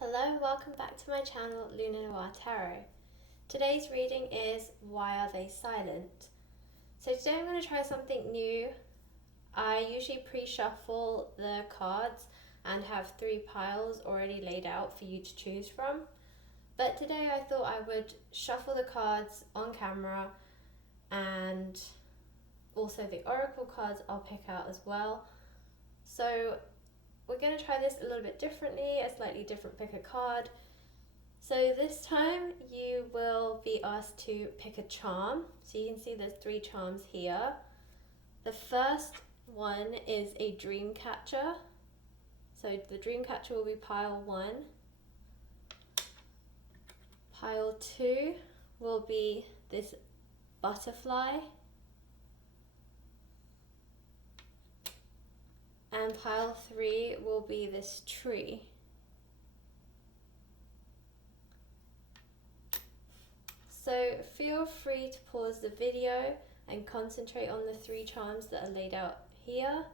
Hello, welcome back to my channel, Luna Noir Tarot. Today's reading is Why Are They Silent? So today I'm going to try something new. I usually pre-shuffle the cards and have 3 piles already laid out for you to choose from. But today I thought I would shuffle the cards on camera, and also the oracle cards I'll pick out as well. So we're going to try this a little bit differently, a slightly different pick a card. So this time you will be asked to pick a charm. So you can see there's 3 charms here. The first one is a dream catcher. So the dream catcher will be pile 1. Pile 2 will be this butterfly. And pile 3 will be this tree. So feel free to pause the video and concentrate on the 3 charms that are laid out here.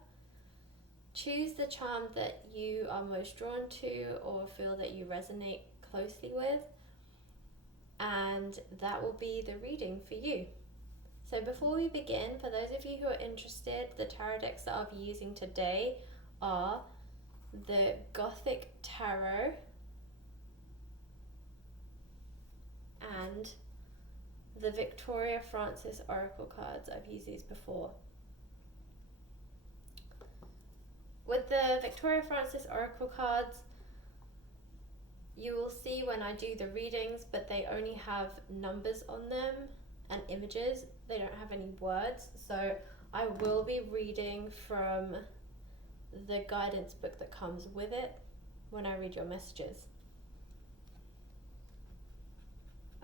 Choose the charm that you are most drawn to or feel that you resonate closely with, and that will be the reading for you. So before we begin, for those of you who are interested, the tarot decks that I'll be using today are the Gothic Tarot and the Victoria Francis Oracle cards. I've used these before. With the Victoria Francis Oracle cards, you will see when I do the readings, but they only have numbers on them and images. They don't have any words, so I will be reading from the guidance book that comes with it when I read your messages.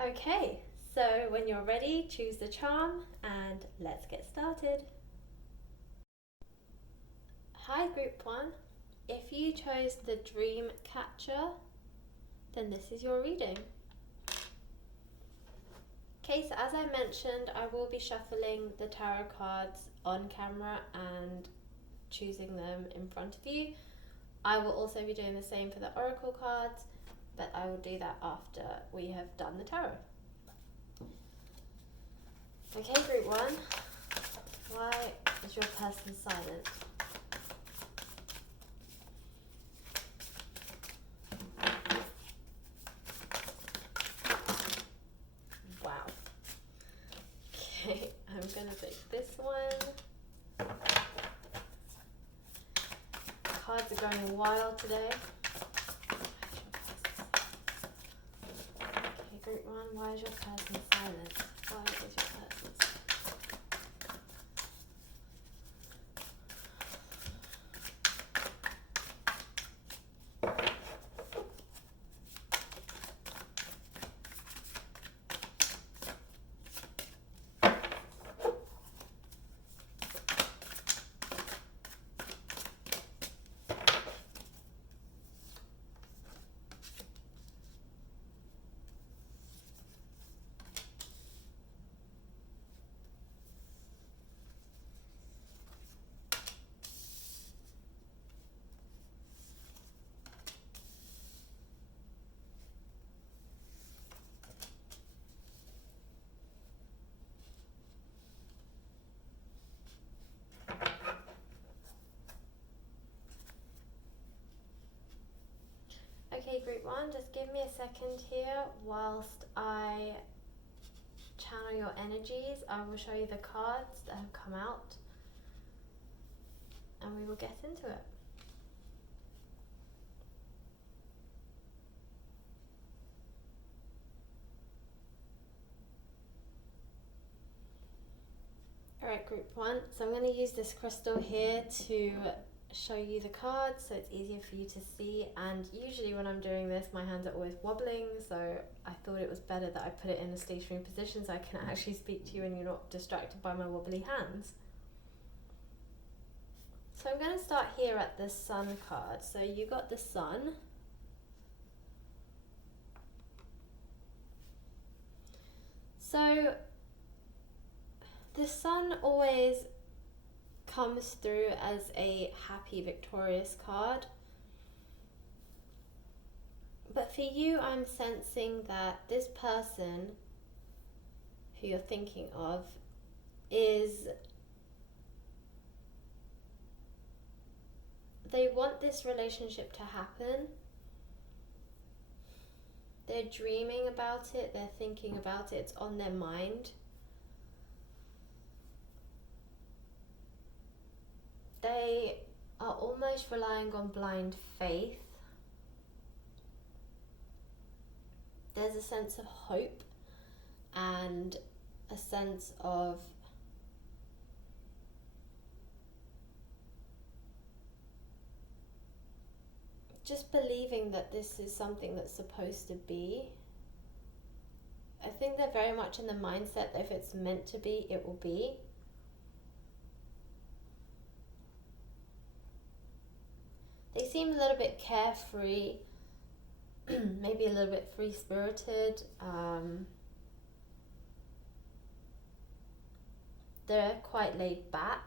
Okay, so when you're ready, choose the charm and let's get started. Hi Group 1, if you chose the Dream Catcher, then this is your reading. Okay, so as I mentioned, I will be shuffling the tarot cards on camera and choosing them in front of you. I will also be doing the same for the oracle cards, but I will do that after we have done the tarot. Okay, Group 1, why is your person silent? Wow. Okay, I'm gonna pick this one. Cards are going wild today. Okay, Group 1, why is your person silent? Why is your person silent? Okay, Group 1, just give me a second here whilst I channel your energies. I will show you the cards that have come out and we will get into it. Alright, Group 1, so I'm going to use this crystal here to show you the cards so it's easier for you to see, and usually when I'm doing this my hands are always wobbling, so I thought it was better that I put it in a stationary position so I can actually speak to you and you're not distracted by my wobbly hands. So I'm going to start here at the Sun card. So you got the Sun. So the Sun always comes through as a happy, victorious card. But for you, I'm sensing that this person who you're thinking of is, they want this relationship to happen. They're dreaming about it, they're thinking about it, it's on their mind. They are almost relying on blind faith. There's a sense of hope and a sense of just believing that this is something that's supposed to be. I think they're very much in the mindset that if it's meant to be, it will be. They seem a little bit carefree, maybe a little bit free-spirited. They're quite laid back.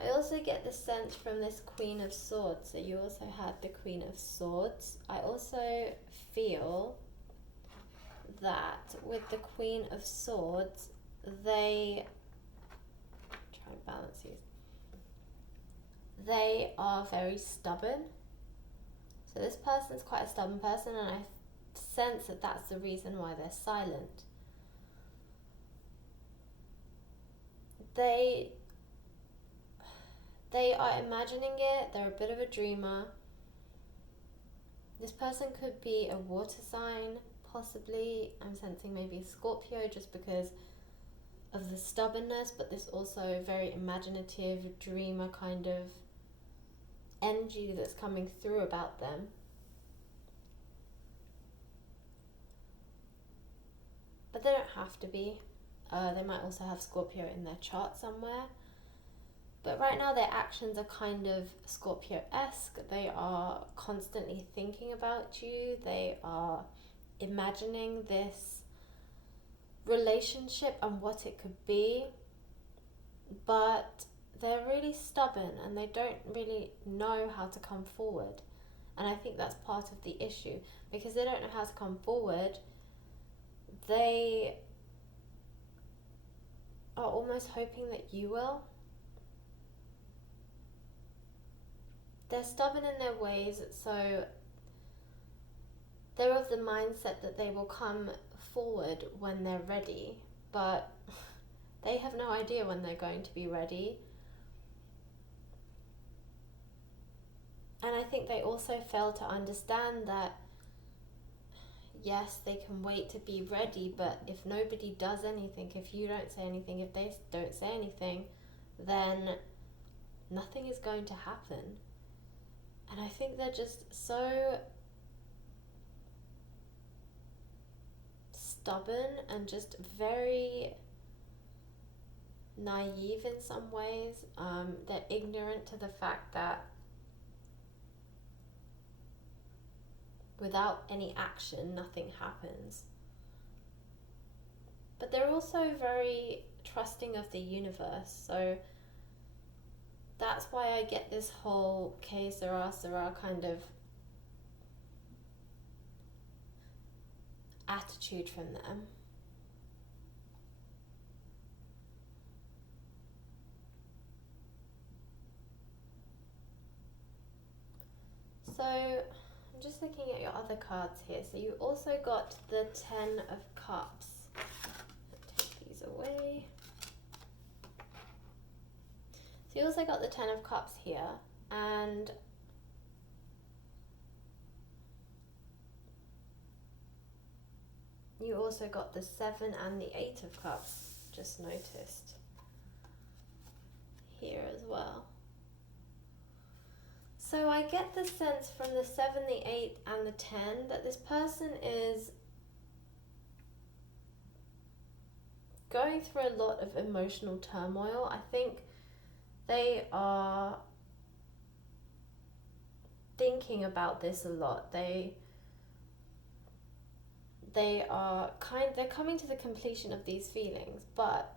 I also get the sense from this Queen of Swords, so you also had the Queen of Swords. I also feel that with the Queen of Swords, they, try and balance these, they are very stubborn. So this person's quite a stubborn person, and I sense that that's the reason why they're silent. They are imagining it, they're a bit of a dreamer. This person could be a water sign, possibly. I'm sensing maybe a Scorpio just because of the stubbornness, but this also very imaginative, dreamer kind of energy that's coming through about them. But they don't have to be. They might also have Scorpio in their chart somewhere. But right now their actions are kind of Scorpio-esque. They are constantly thinking about you. They are imagining this relationship and what it could be. But they're really stubborn and they don't really know how to come forward. And I think that's part of the issue. Because they don't know how to come forward, they are almost hoping that you will. They're stubborn in their ways, so they're of the mindset that they will come forward when they're ready, but they have no idea when they're going to be ready. And I think they also fail to understand that, yes, they can wait to be ready, but if nobody does anything, if you don't say anything, if they don't say anything, then nothing is going to happen. And I think they're just so stubborn and just very naive in some ways. They're ignorant to the fact that without any action, nothing happens. But they're also very trusting of the universe, so that's why I get this whole que sera, sera kind of attitude from them. So I'm just looking at your other cards here. So you also got the 10 of Cups. Take these away. So you also got the 10 of Cups here, and you also got the 7 and the 8 of Cups, just noticed here as well. So I get the sense from the 7, the 8 and the 10 that this person is going through a lot of emotional turmoil. I think they are thinking about this a lot. They're coming to the completion of these feelings, but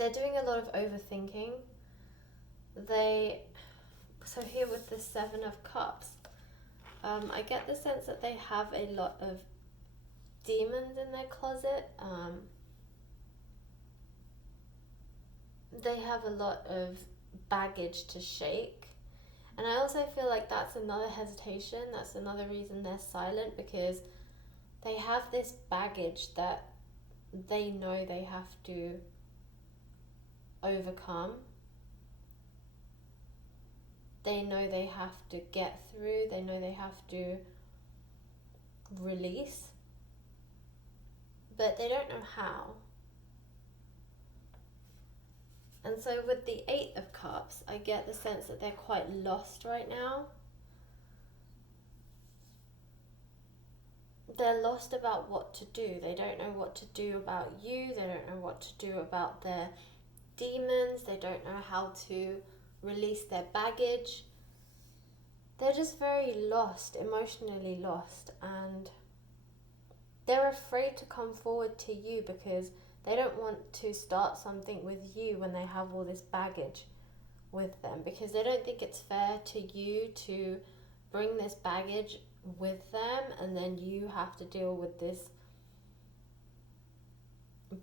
they're doing a lot of overthinking. So here with the Seven of Cups, I get the sense that they have a lot of demons in their closet. They have a lot of baggage to shake. And I also feel like that's another hesitation. That's another reason they're silent, because they have this baggage that they know they have to overcome. They know they have to get through. They know they have to release. But they don't know how. And so with the Eight of Cups, I get the sense that they're quite lost right now. They're lost about what to do. They don't know what to do about you. They don't know what to do about their demons. They don't know how to release their baggage. They're just very lost, emotionally lost, and they're afraid to come forward to you because they don't want to start something with you when they have all this baggage with them, because they don't think it's fair to you to bring this baggage with them and then you have to deal with this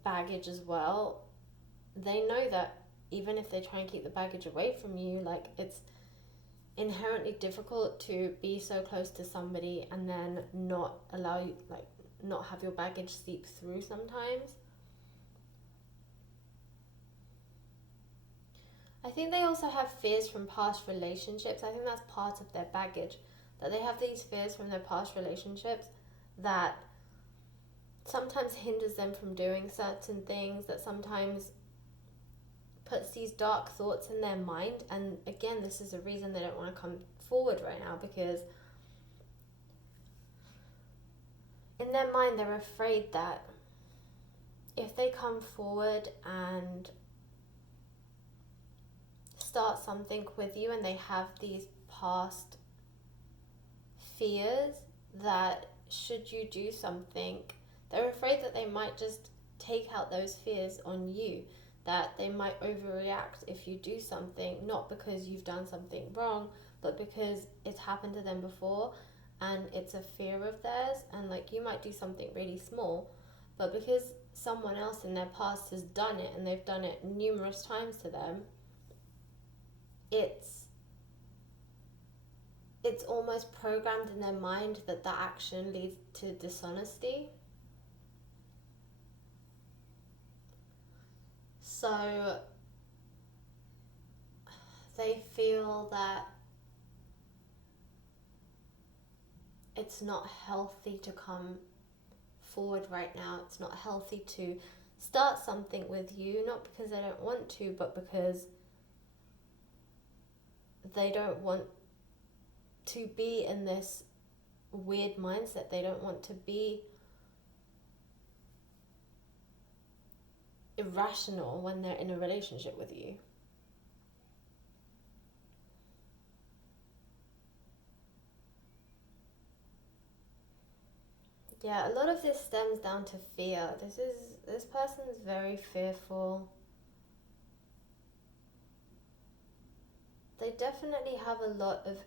baggage as well. They know that even if they try and keep the baggage away from you, like, it's inherently difficult to be so close to somebody and then not allow you, like, not have your baggage seep through sometimes. I think they also have fears from past relationships. I think that's part of their baggage, that they have these fears from their past relationships that sometimes hinders them from doing certain things, that sometimes puts these dark thoughts in their mind. And again, this is a reason they don't want to come forward right now, because in their mind they're afraid that if they come forward and start something with you and they have these past fears, that should you do something, they're afraid that they might just take out those fears on you, that they might overreact if you do something, not because you've done something wrong, but because it's happened to them before and it's a fear of theirs. And like, you might do something really small, but because someone else in their past has done it and they've done it numerous times to them, it's almost programmed in their mind that that action leads to dishonesty. So they feel that it's not healthy to come forward right now. It's not healthy to start something with you, not because they don't want to, but because they don't want to be in this weird mindset. They don't want to be irrational when they're in a relationship with you. Yeah, a lot of this stems down to fear. This person's very fearful. They definitely have a lot of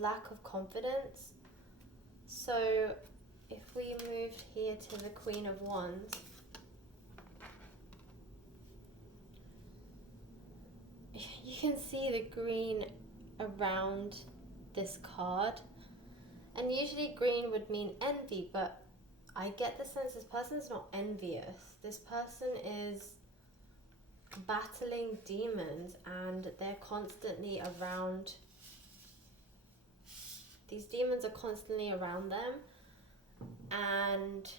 lack of confidence. So if we moved here to the Queen of Wands, you can see the green around this card. And usually green would mean envy, but I get the sense this person's not envious. This person is battling demons and they're constantly around. These demons are constantly around them and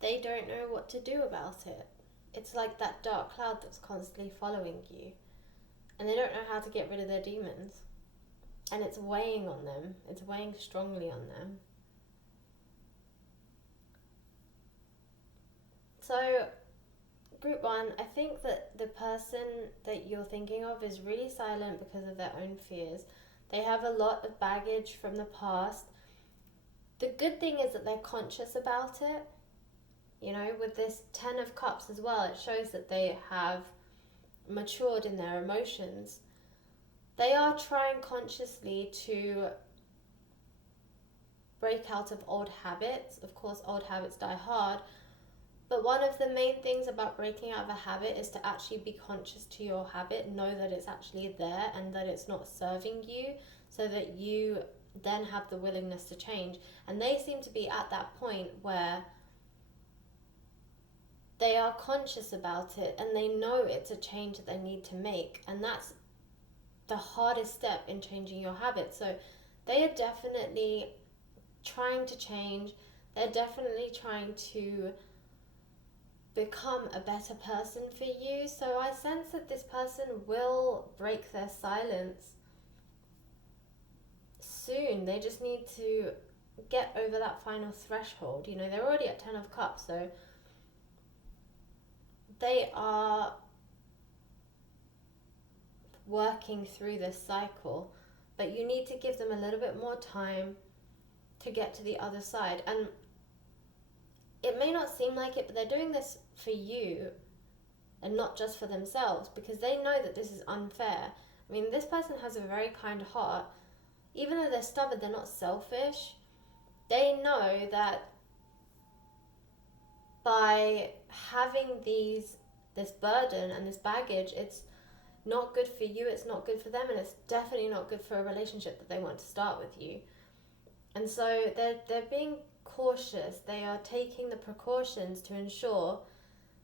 they don't know what to do about it. It's like that dark cloud that's constantly following you and they don't know how to get rid of their demons. And it's weighing on them. It's weighing strongly on them. So, group one, I think that the person that you're thinking of is really silent because of their own fears. They have a lot of baggage from the past. The good thing is that they're conscious about it. You know, with this 10 of Cups as well, it shows that they have matured in their emotions. They are trying consciously to break out of old habits. Of course, old habits die hard. But one of the main things about breaking out of a habit is to actually be conscious to your habit, know that it's actually there and that it's not serving you, so that you then have the willingness to change. And they seem to be at that point where they are conscious about it and they know it's a change that they need to make. And that's the hardest step in changing your habits. So they are definitely trying to change. They're definitely trying to become a better person for you. So I sense that this person will break their silence soon. They just need to get over that final threshold. You know, they're already at 10 of Cups, so they are working through this cycle, but you need to give them a little bit more time to get to the other side. And it may not seem like it, but they're doing this for you and not just for themselves, because they know that this is unfair. I mean, this person has a very kind heart. Even though they're stubborn, they're not selfish. They know that by having this burden and this baggage, it's not good for you, it's not good for them, and it's definitely not good for a relationship that they want to start with you. And so they're being cautious. They are taking the precautions to ensure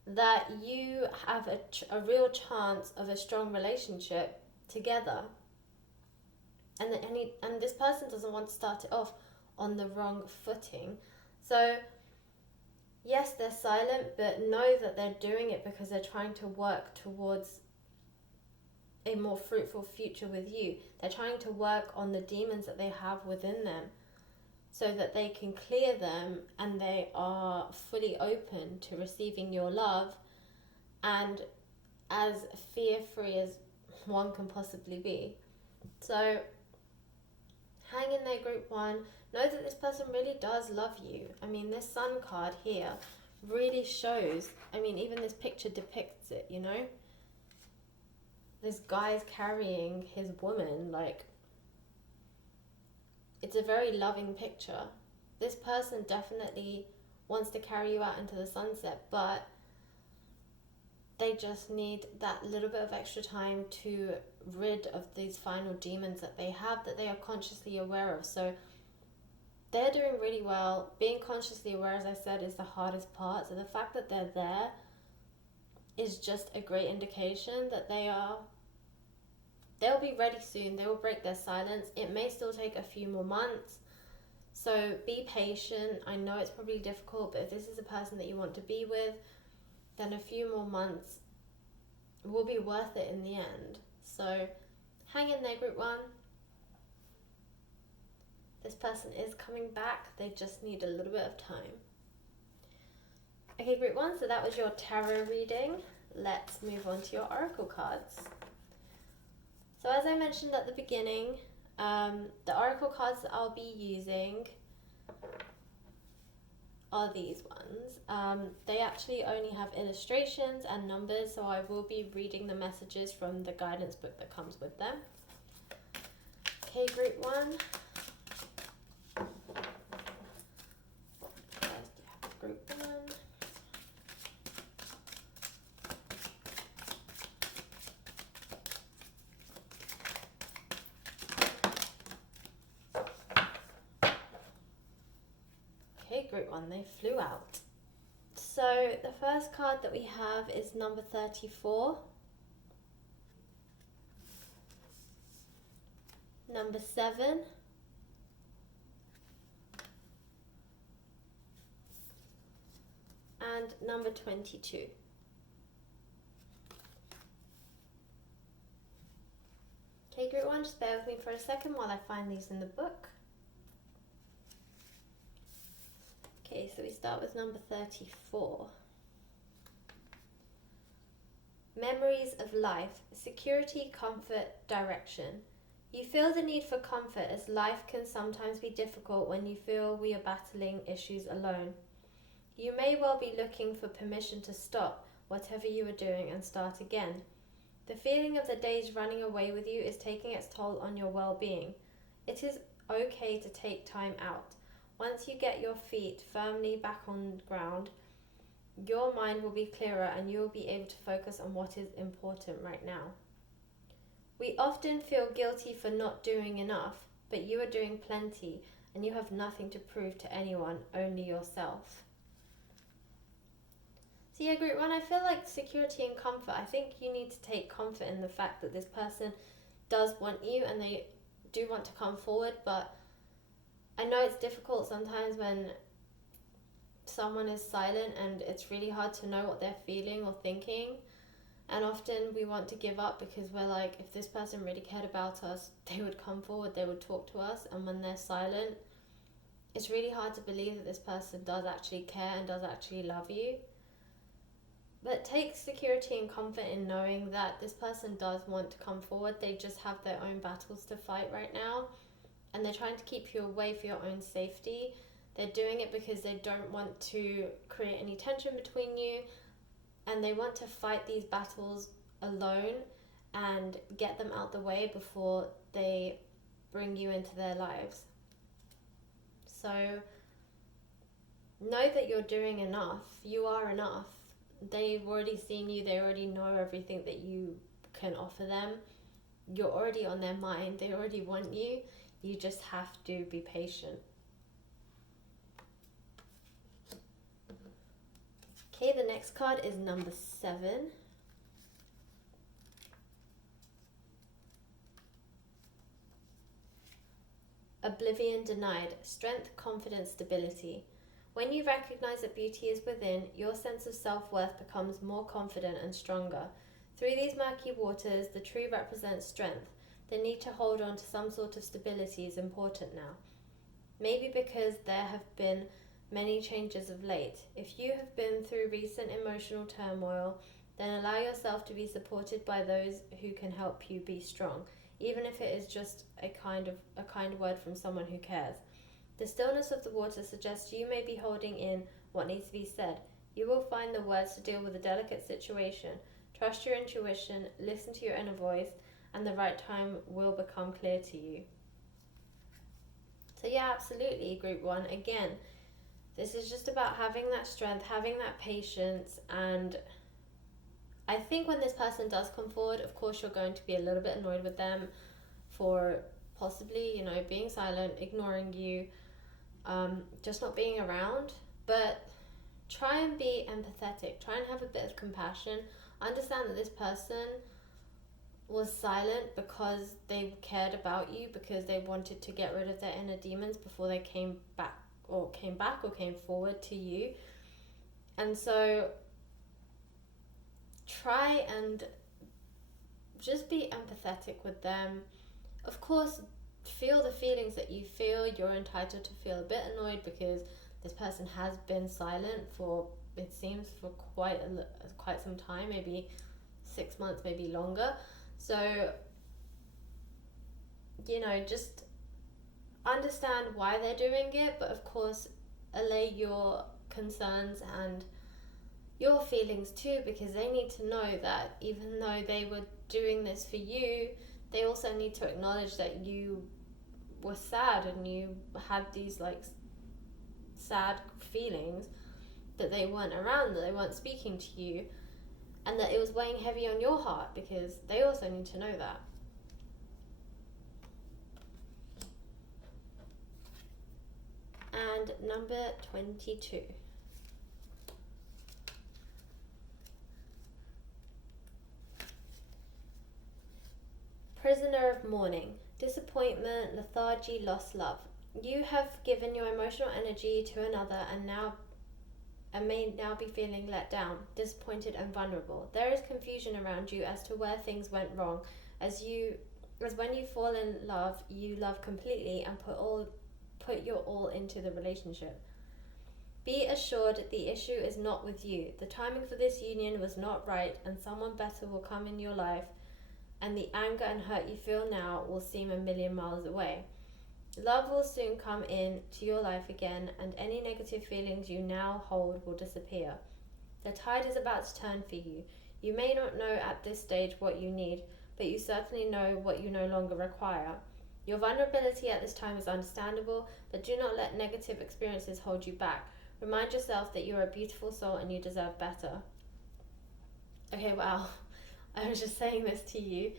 that you have a real chance of a strong relationship together. And this person doesn't want to start it off on the wrong footing. So yes, they're silent, but know that they're doing it because they're trying to work towards a more fruitful future with you. They're trying to work on the demons that they have within them so that they can clear them, and they are fully open to receiving your love and as fear-free as one can possibly be. So hang in there, group one. Know that this person really does love you. I mean, this Sun card here really shows, I mean, even this picture depicts it, you know? This guy's carrying his woman, like, it's a very loving picture. This person definitely wants to carry you out into the sunset, but they just need that little bit of extra time to rid of these final demons that they have, that they are consciously aware of. So they're doing really well. Being consciously aware, as I said, is the hardest part. So the fact that they're there is just a great indication that they'll be ready soon. They will break their silence. It may still take a few more months. So be patient. I know it's probably difficult, but if this is a person that you want to be with, then a few more months will be worth it in the end. So hang in there, group one. This person is coming back. They just need a little bit of time. Okay, group one, so that was your tarot reading. Let's move on to your oracle cards. So as I mentioned at the beginning, the oracle cards that I'll be using are these ones. They actually only have illustrations and numbers, so I will be reading the messages from the guidance book that comes with them. Okay, group one. First you have group one. Okay, group one, they flew out. So the first card that we have is number 34, number 7, and number 22. Okay, group one, just bear with me for a second while I find these in the book. Okay, so we start with number 34. Memories of life, security, comfort, direction. You feel the need for comfort as life can sometimes be difficult when you feel we are battling issues alone. You may well be looking for permission to stop whatever you are doing and start again. The feeling of the days running away with you is taking its toll on your well-being. It is okay to take time out. Once you get your feet firmly back on the ground, your mind will be clearer and you will be able to focus on what is important right now. We often feel guilty for not doing enough, but you are doing plenty and you have nothing to prove to anyone, only yourself. So yeah, group one, I feel like security and comfort. I think you need to take comfort in the fact that this person does want you and they do want to come forward, but I know it's difficult sometimes when someone is silent and it's really hard to know what they're feeling or thinking. And often we want to give up because we're like, if this person really cared about us, they would come forward, they would talk to us. And when they're silent, it's really hard to believe that this person does actually care and does actually love you. But take security and comfort in knowing that this person does want to come forward. They just have their own battles to fight right now. And they're trying to keep you away for your own safety. They're doing it because they don't want to create any tension between you. And they want to fight these battles alone and get them out the way before they bring you into their lives. So know that you're doing enough. You are enough. They've already seen you. They already know everything that you can offer them. You're already on their mind. They already want you. You just have to be patient. Okay, the next card is number 7. Oblivion denied. Strength, confidence, stability. When you recognize that beauty is within, your sense of self-worth becomes more confident and stronger. Through these murky waters, the tree represents strength. The need to hold on to some sort of stability is important now. Maybe because there have been many changes of late. If you have been through recent emotional turmoil, then allow yourself to be supported by those who can help you be strong, even if it is just a kind word from someone who cares. The stillness of the water suggests you may be holding in what needs to be said. You will find the words to deal with a delicate situation. Trust your intuition, listen to your inner voice, and the right time will become clear to you. So yeah, absolutely, group 1. Again, this is just about having that strength, having that patience, and I think when this person does come forward, of course you're going to be a little bit annoyed with them for possibly, being silent, ignoring you, just not being around, but try and be empathetic, try and have a bit of compassion. Understand that this person was silent because they cared about you, because they wanted to get rid of their inner demons before they came forward to you. And so try and just be empathetic with them. Of course, feel the feelings that you feel. You're entitled to feel a bit annoyed because this person has been silent for, it seems, for quite some time, maybe 6 months, maybe longer. So, just understand why they're doing it, but of course allay your concerns and your feelings too, because they need to know that even though they were doing this for you, they also need to acknowledge that you were sad and you had these sad feelings, that they weren't around, that they weren't speaking to you, and that it was weighing heavy on your heart, because they also need to know that. And number 22. Prisoner of mourning. Disappointment, lethargy, lost love. You have given your emotional energy to another and may now be feeling let down, disappointed and vulnerable. There is confusion around you as to where things went wrong, as when you fall in love, you love completely and put your all into the relationship. Be assured the issue is not with you. The timing for this union was not right, and someone better will come in your life and the anger and hurt you feel now will seem a million miles away. Love will soon come in to your life again, and any negative feelings you now hold will disappear. The tide is about to turn for you. You may not know at this stage what you need, but you certainly know what you no longer require. Your vulnerability at this time is understandable, but do not let negative experiences hold you back. Remind yourself that you are a beautiful soul and you deserve better. Okay, wow. I was just saying this to you.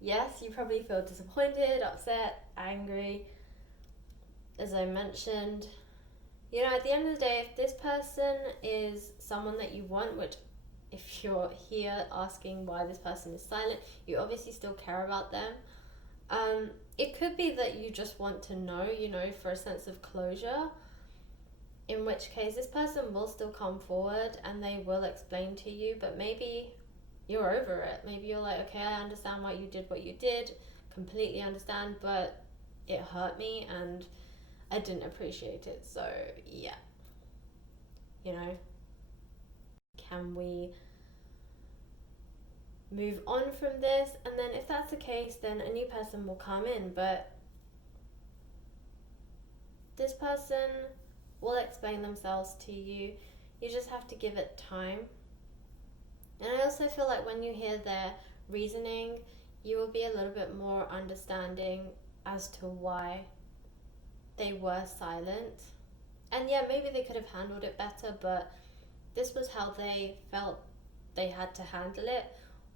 Yes, you probably feel disappointed, upset, angry. As I mentioned, at the end of the day, if this person is someone that you want, which if you're here asking why this person is silent, you obviously still care about them. It could be that you just want to know, for a sense of closure, in which case this person will still come forward and they will explain to you, but maybe you're over it. Maybe you're like, okay, I understand why you did what you did, completely understand, but it hurt me and I didn't appreciate it. So yeah, can we move on from this? And then if that's the case, then a new person will come in, but this person will explain themselves to you. You just have to give it time. And I also feel like when you hear their reasoning, you will be a little bit more understanding as to why they were silent. And yeah, maybe they could have handled it better, but this was how they felt they had to handle it,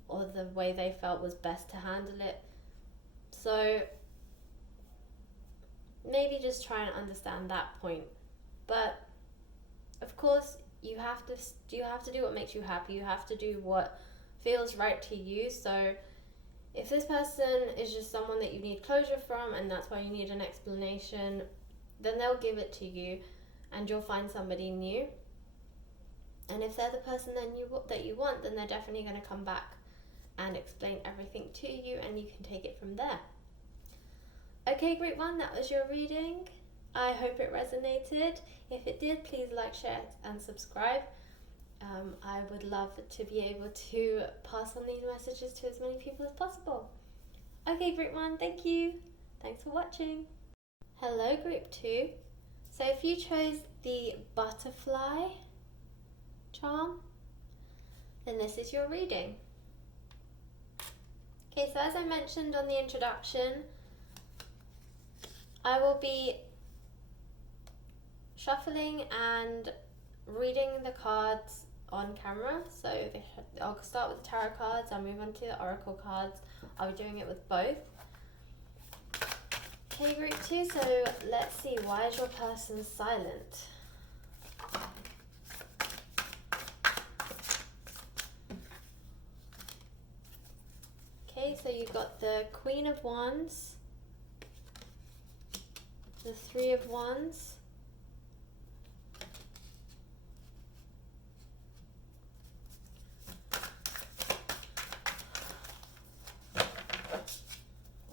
or the way they felt was best to handle it. So maybe just try and understand that point. But of course, you have to do what makes you happy. You have to do what feels right to you. So if this person is just someone that you need closure from, and that's why you need an explanation, then they'll give it to you and you'll find somebody new. And if they're the person that you want, then they're definitely going to come back and explain everything to you, and you can take it from there. Okay, group 1, that was your reading. I hope it resonated. If it did, please like, share, and subscribe. I would love to be able to pass on these messages to as many people as possible. Okay, group 1, thank you. Thanks for watching. Hello, group 2. So if you chose the butterfly charm, then this is your reading. Okay, so as I mentioned on the introduction, I will be shuffling and reading the cards on camera. So I'll start with the tarot cards, I'll move on to the oracle cards. I'll be doing it with both. Okay, group 2, so let's see, why is your person silent? Okay, so you've got the Queen of Wands, the Three of Wands,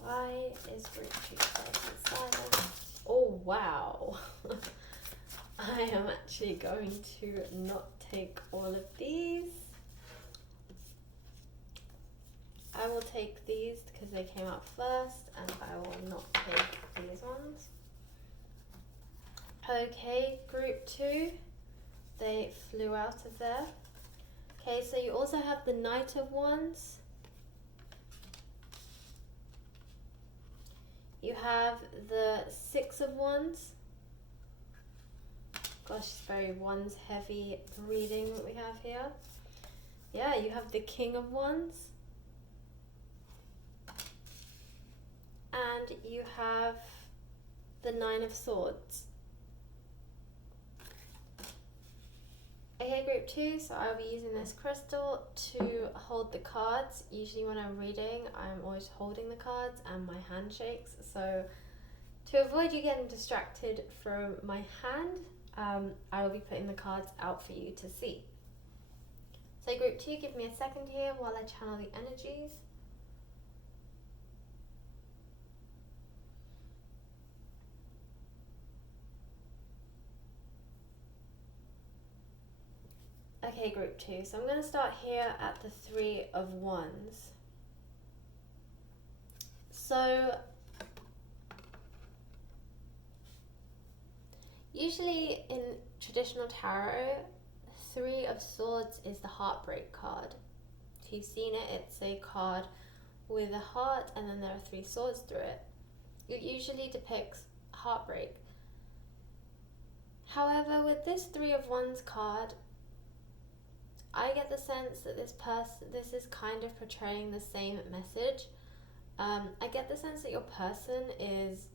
why is group 2 silent? Oh wow, I am actually going to not take all of these. I will take these because they came out first, and I will not take these ones. Okay, group 2, they flew out of there. Okay, so you also have the Knight of Wands. You have the Six of Wands. Gosh, it's very wands heavy reading that we have here. Yeah, you have the King of Wands. And you have the Nine of Swords. Okay, group 2, so I'll be using this crystal to hold the cards. Usually when I'm reading, I'm always holding the cards and my hand shakes. So to avoid you getting distracted from my hand, I will be putting the cards out for you to see. So group 2, give me a second here while I channel the energies. Okay, group 2, so I'm going to start here at the Three of Wands. So usually in traditional tarot, Three of Swords is the heartbreak card. If you've seen it, it's a card with a heart and then there are three swords through it. It usually depicts heartbreak. However, with this Three of Wands card, I get the sense that this is kind of portraying the same message. I get the sense that your person is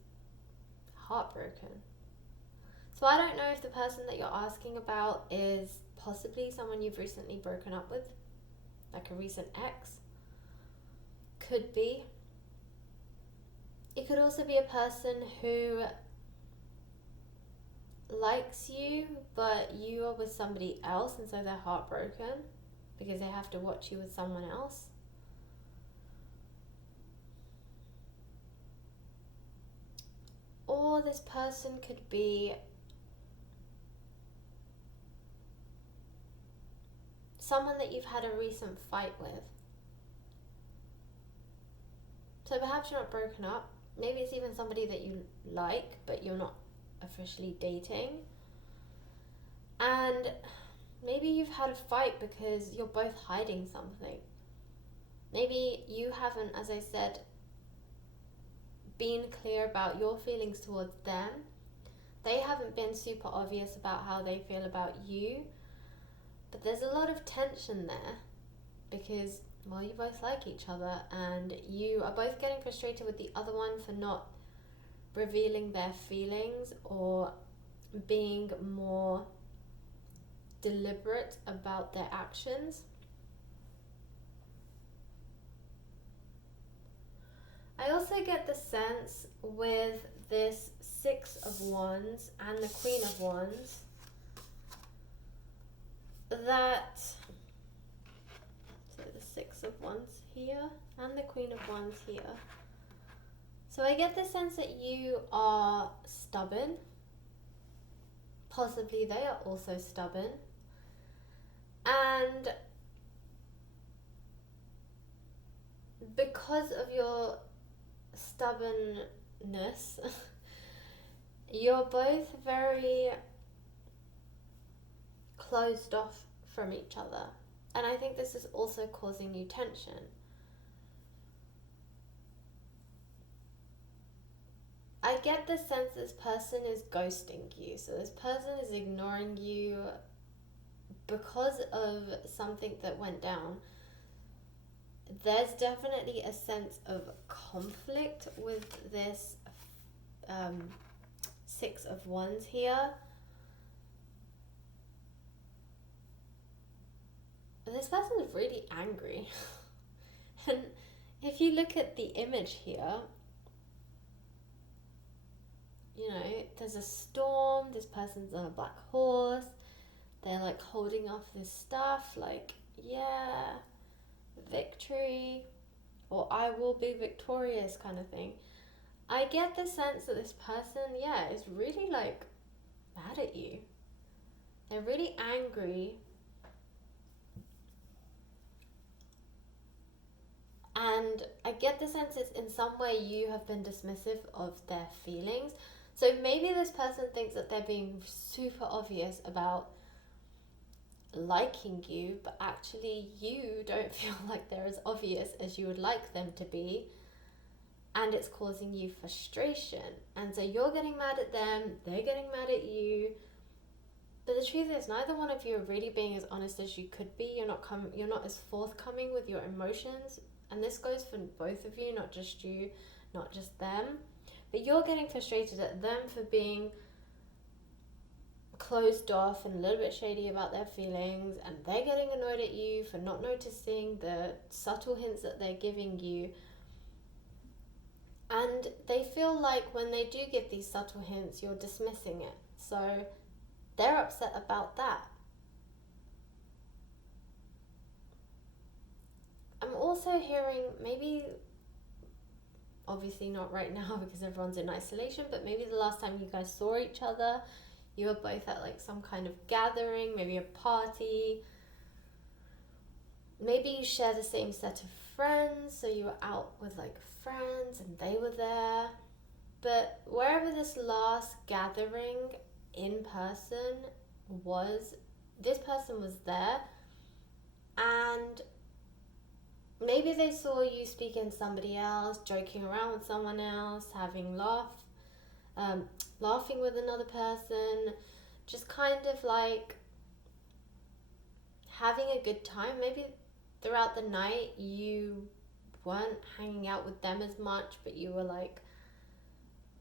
heartbroken. So I don't know if the person that you're asking about is possibly someone you've recently broken up with, like a recent ex. Could be. It could also be a person who likes you, but you are with somebody else, and so they're heartbroken because they have to watch you with someone else. Or this person could be someone that you've had a recent fight with. So perhaps you're not broken up. Maybe it's even somebody that you like, but you're not officially dating. And maybe you've had a fight because you're both hiding something. Maybe you haven't, as I said, been clear about your feelings towards them. They haven't been super obvious about how they feel about you. But there's a lot of tension there because, well, you both like each other and you are both getting frustrated with the other one for not revealing their feelings or being more deliberate about their actions. I also get the sense with this Six of Wands and the Queen of Wands that, so the Six of Wands here and the Queen of Wands here. So I get the sense that you are stubborn. Possibly they are also stubborn. And because of your stubbornness, you're both very closed off from each other. And I think this is also causing you tension. I get the sense this person is ghosting you. So this person is ignoring you because of something that went down. There's definitely a sense of conflict with this Six of Wands here. This person is really angry. And if you look at the image here, you know, there's a storm, this person's on a black horse, they're like holding off this stuff, like, yeah, victory, or I will be victorious kind of thing. I get the sense that this person, yeah, is really like mad at you. They're really angry. And I get the sense it's in some way you have been dismissive of their feelings. So maybe this person thinks that they're being super obvious about liking you, but actually you don't feel like they're as obvious as you would like them to be. And it's causing you frustration. And so you're getting mad at them, they're getting mad at you. But the truth is, neither one of you are really being as honest as you could be. You're not as forthcoming with your emotions. And this goes for both of you, not just you, not just them. But you're getting frustrated at them for being closed off and a little bit shady about their feelings, and they're getting annoyed at you for not noticing the subtle hints that they're giving you. And they feel like when they do give these subtle hints, you're dismissing it. So they're upset about that. I'm also hearing maybe, obviously not right now because everyone's in isolation, but maybe the last time you guys saw each other, you were both at like some kind of gathering, maybe a party. Maybe you share the same set of friends, so you were out with like friends and they were there. But wherever this last gathering in person was, this person was there, and maybe they saw you speaking to somebody else, joking around with someone else, laughing with another person, just kind of like having a good time. Maybe throughout the night you weren't hanging out with them as much, but you were like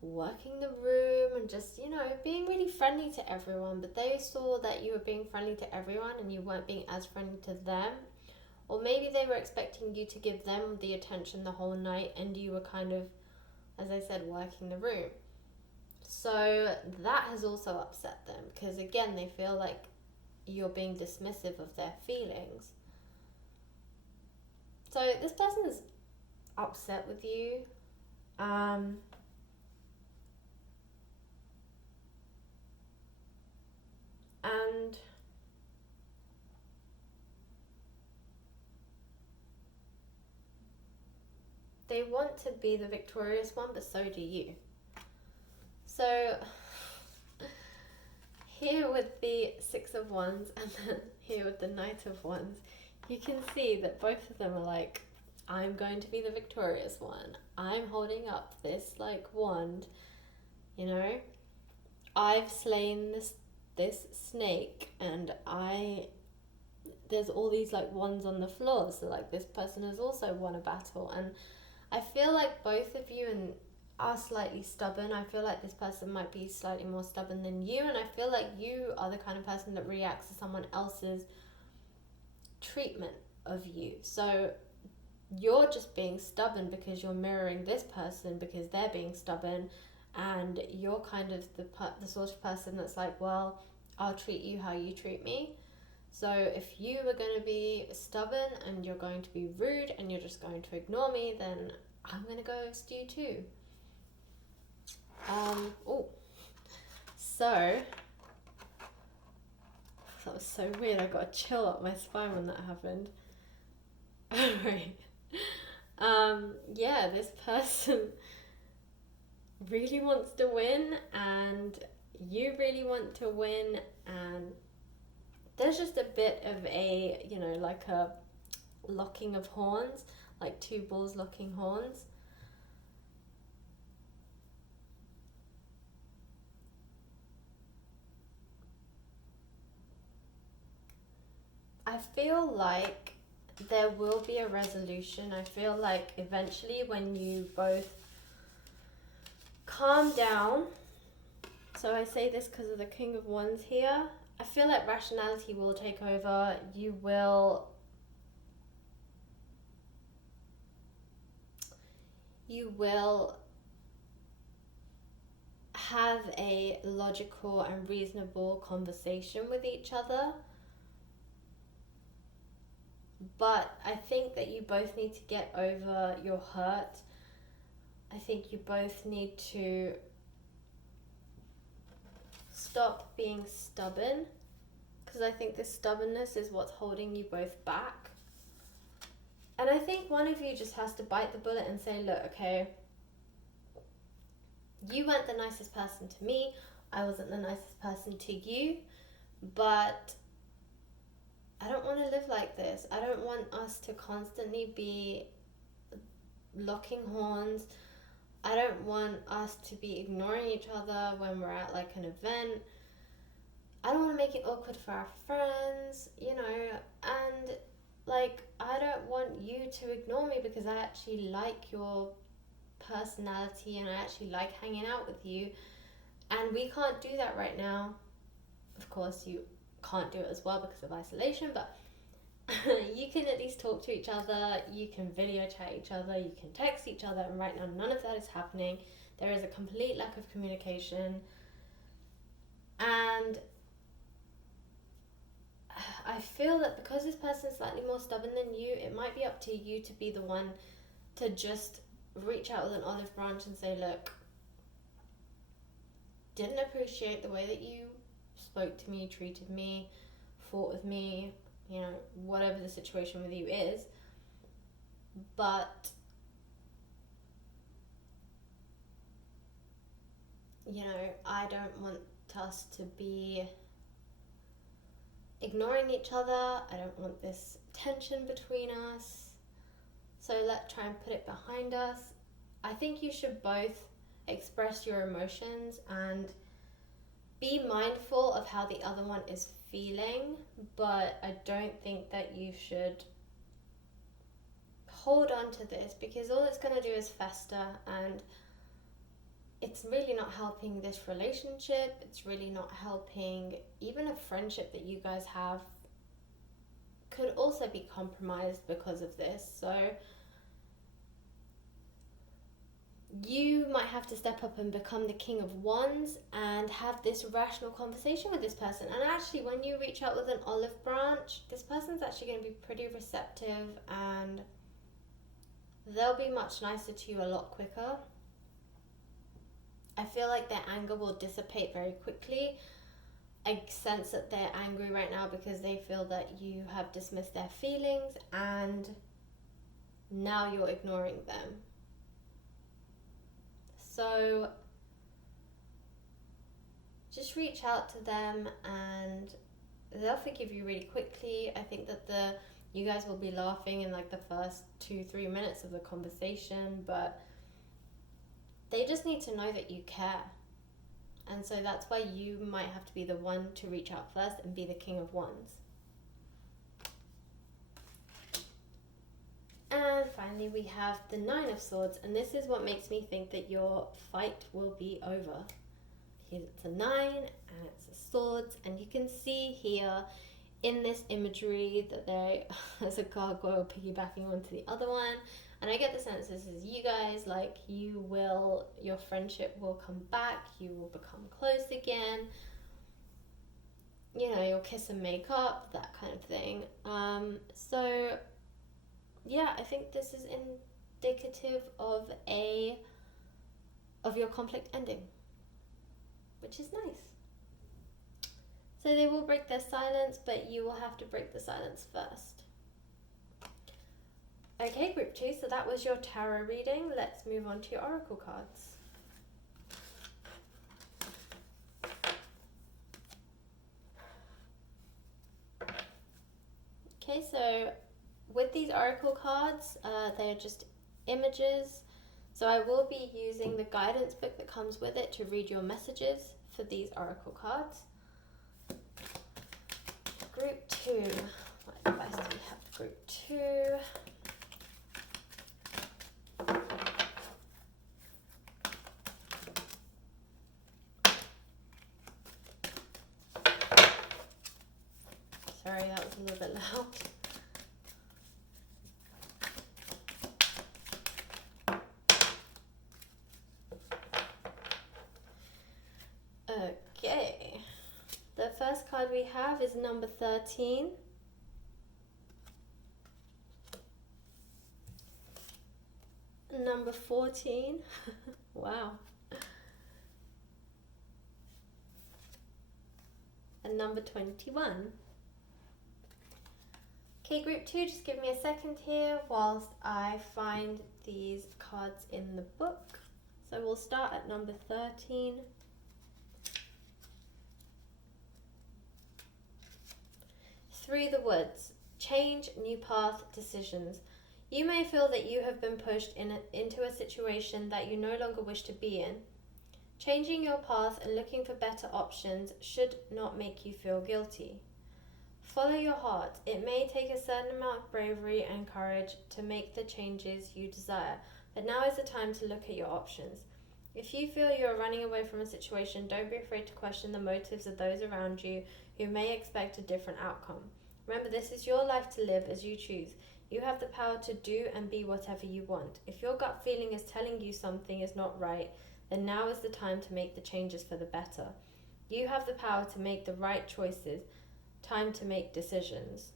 working the room and just, being really friendly to everyone. But they saw that you were being friendly to everyone and you weren't being as friendly to them. Or maybe they were expecting you to give them the attention the whole night and you were kind of, as I said, working the room. So that has also upset them, because again, they feel like you're being dismissive of their feelings. So this person is upset with you. And they want to be the victorious one, but so do you. So here with the Six of Wands and then here with the Knight of Wands, you can see that both of them are like, I'm going to be the victorious one. I'm holding up this like wand, I've slain this snake, and there's all these like wands on the floor, so like this person has also won a battle. And I feel like both of you are slightly stubborn. I feel like this person might be slightly more stubborn than you, and I feel like you are the kind of person that reacts to someone else's treatment of you. So you're just being stubborn because you're mirroring this person because they're being stubborn, and you're kind of the sort of person that's like, well, I'll treat you how you treat me. So if you were going to be stubborn and you're going to be rude and you're just going to ignore me, then I'm going to ghost you too. So that was so weird. I got a chill up my spine when that happened. Alright. This person really wants to win, and you really want to win, and there's just a bit of a, like a locking of horns, like two bulls locking horns. I feel like there will be a resolution. I feel like eventually when you both calm down, so I say this because of the King of Wands here, I feel like rationality will take over. You will have a logical and reasonable conversation with each other. But I think that you both need to get over your hurt. I think you both need to stop being stubborn, because I think this stubbornness is what's holding you both back. And I think one of you just has to bite the bullet and say, look, okay, you weren't the nicest person to me, I wasn't the nicest person to you, but I don't want to live like this. I don't want us to constantly be locking horns. I don't want us to be ignoring each other when we're at like an event. I don't want to make it awkward for our friends, and like, I don't want you to ignore me because I actually like your personality and I actually like hanging out with you, and we can't do that right now. Of course, you can't do it as well because of isolation, but you can at least talk to each other, you can video chat each other, you can text each other, and right now none of that is happening. There is a complete lack of communication, and I feel that because this person is slightly more stubborn than you, it might be up to you to be the one to just reach out with an olive branch and say, look, didn't appreciate the way that you spoke to me, treated me, fought with me, whatever the situation with you is. but I don't want us to be ignoring each other. I don't want this tension between us. So let's try and put it behind us. I think you should both express your emotions and be mindful of how the other one is feeling, but I don't think that you should hold on to this, because all it's going to do is fester, and it's really not helping this relationship. It's really not helping even a friendship that you guys have could also be compromised because of this. So you might have to step up and become the King of Wands and have this rational conversation with this person. And actually, when you reach out with an olive branch, this person's actually going to be pretty receptive, and they'll be much nicer to you a lot quicker. I feel like their anger will dissipate very quickly. I sense that they're angry right now because they feel that you have dismissed their feelings and now you're ignoring them. So just reach out to them and they'll forgive you really quickly. I think that you guys will be laughing in like the first 2-3 minutes of the conversation, but they just need to know that you care. And so that's why you might have to be the one to reach out first and be the King of Wands. And finally we have the Nine of Swords, and this is what makes me think that your fight will be over. Because it's a 9 and it's a swords, and you can see here in this imagery that there's a gargoyle piggybacking onto the other one. And I get the sense this is you guys, like your friendship will come back, you will become close again, you'll kiss and make up, that kind of thing. So yeah, I think this is indicative of your conflict ending, which is nice. So they will break their silence, but you will have to break the silence first. Okay, group 2, so that was your tarot reading. Let's move on to your oracle cards. Okay, so with these oracle cards, they are just images. So I will be using the guidance book that comes with it to read your messages for these oracle cards. Group 2, what advice do we have for group 2? Sorry, that was a little bit loud. Okay, the first card we have is number 13. Number 14. Wow. And number 21. Okay, group 2, just give me a second here whilst I find these cards in the book. So we'll start at number 13. Through the woods, change, new path, decisions. You may feel that you have been pushed into a situation that you no longer wish to be in. Changing your path and looking for better options should not make you feel guilty. Follow your heart. It may take a certain amount of bravery and courage to make the changes you desire, but now is the time to look at your options. If you feel you are running away from a situation, don't be afraid to question the motives of those around you who may expect a different outcome. Remember, this is your life to live as you choose. You have the power to do and be whatever you want. If your gut feeling is telling you something is not right, then now is the time to make the changes for the better. You have the power to make the right choices. Time to make decisions.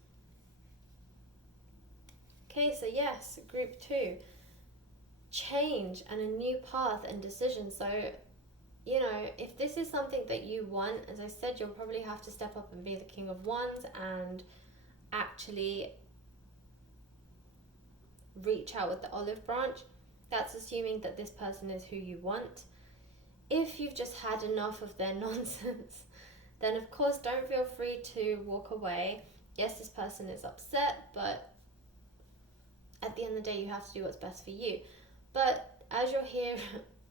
Okay, so yes, group 2. Change and a new path and decision. So, if this is something that you want, as I said, you'll probably have to step up and be the King of Wands and actually reach out with the olive branch, that's assuming that this person is who you want. If you've just had enough of their nonsense, then of course don't feel free to walk away. Yes, this person is upset, but at the end of the day, you have to do what's best for you. But as you're here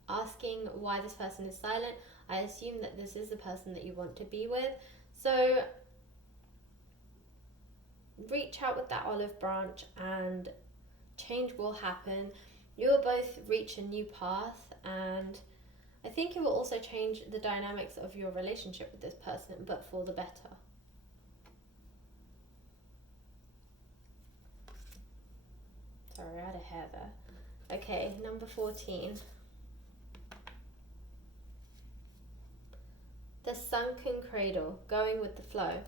asking why this person is silent, I assume that this is the person that you want to be with. So reach out with that olive branch and change will happen. You will both reach a new path, and I think it will also change the dynamics of your relationship with this person, but for the better. Sorry, I had a hair there. Okay, number 14. The sunken cradle, going with the flow.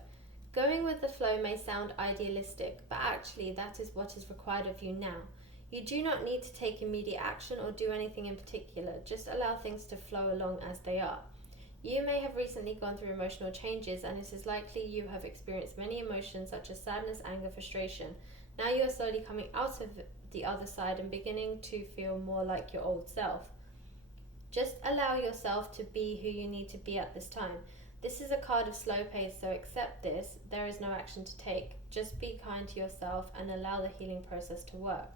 Going with the flow may sound idealistic, but actually that is what is required of you now. You do not need to take immediate action or do anything in particular, just allow things to flow along as they are. You may have recently gone through emotional changes, and it is likely you have experienced many emotions such as sadness, anger, frustration. Now you are slowly coming out of the other side and beginning to feel more like your old self. Just allow yourself to be who you need to be at this time. This is a card of slow pace, so accept this. There is no action to take. Just be kind to yourself and allow the healing process to work.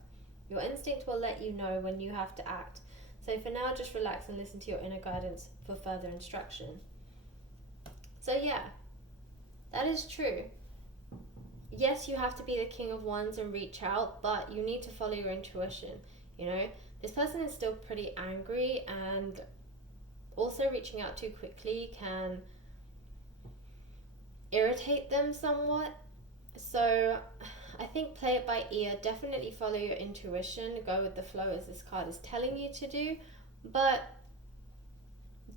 Your instinct will let you know when you have to act. So for now, just relax and listen to your inner guidance for further instruction. So yeah, that is true. Yes, you have to be the king of wands and reach out, but you need to follow your intuition. You know, this person is still pretty angry, and also reaching out too quickly can irritate them somewhat. So I think play it by ear. Definitely follow your intuition. Go with the flow as this card is telling you to do. But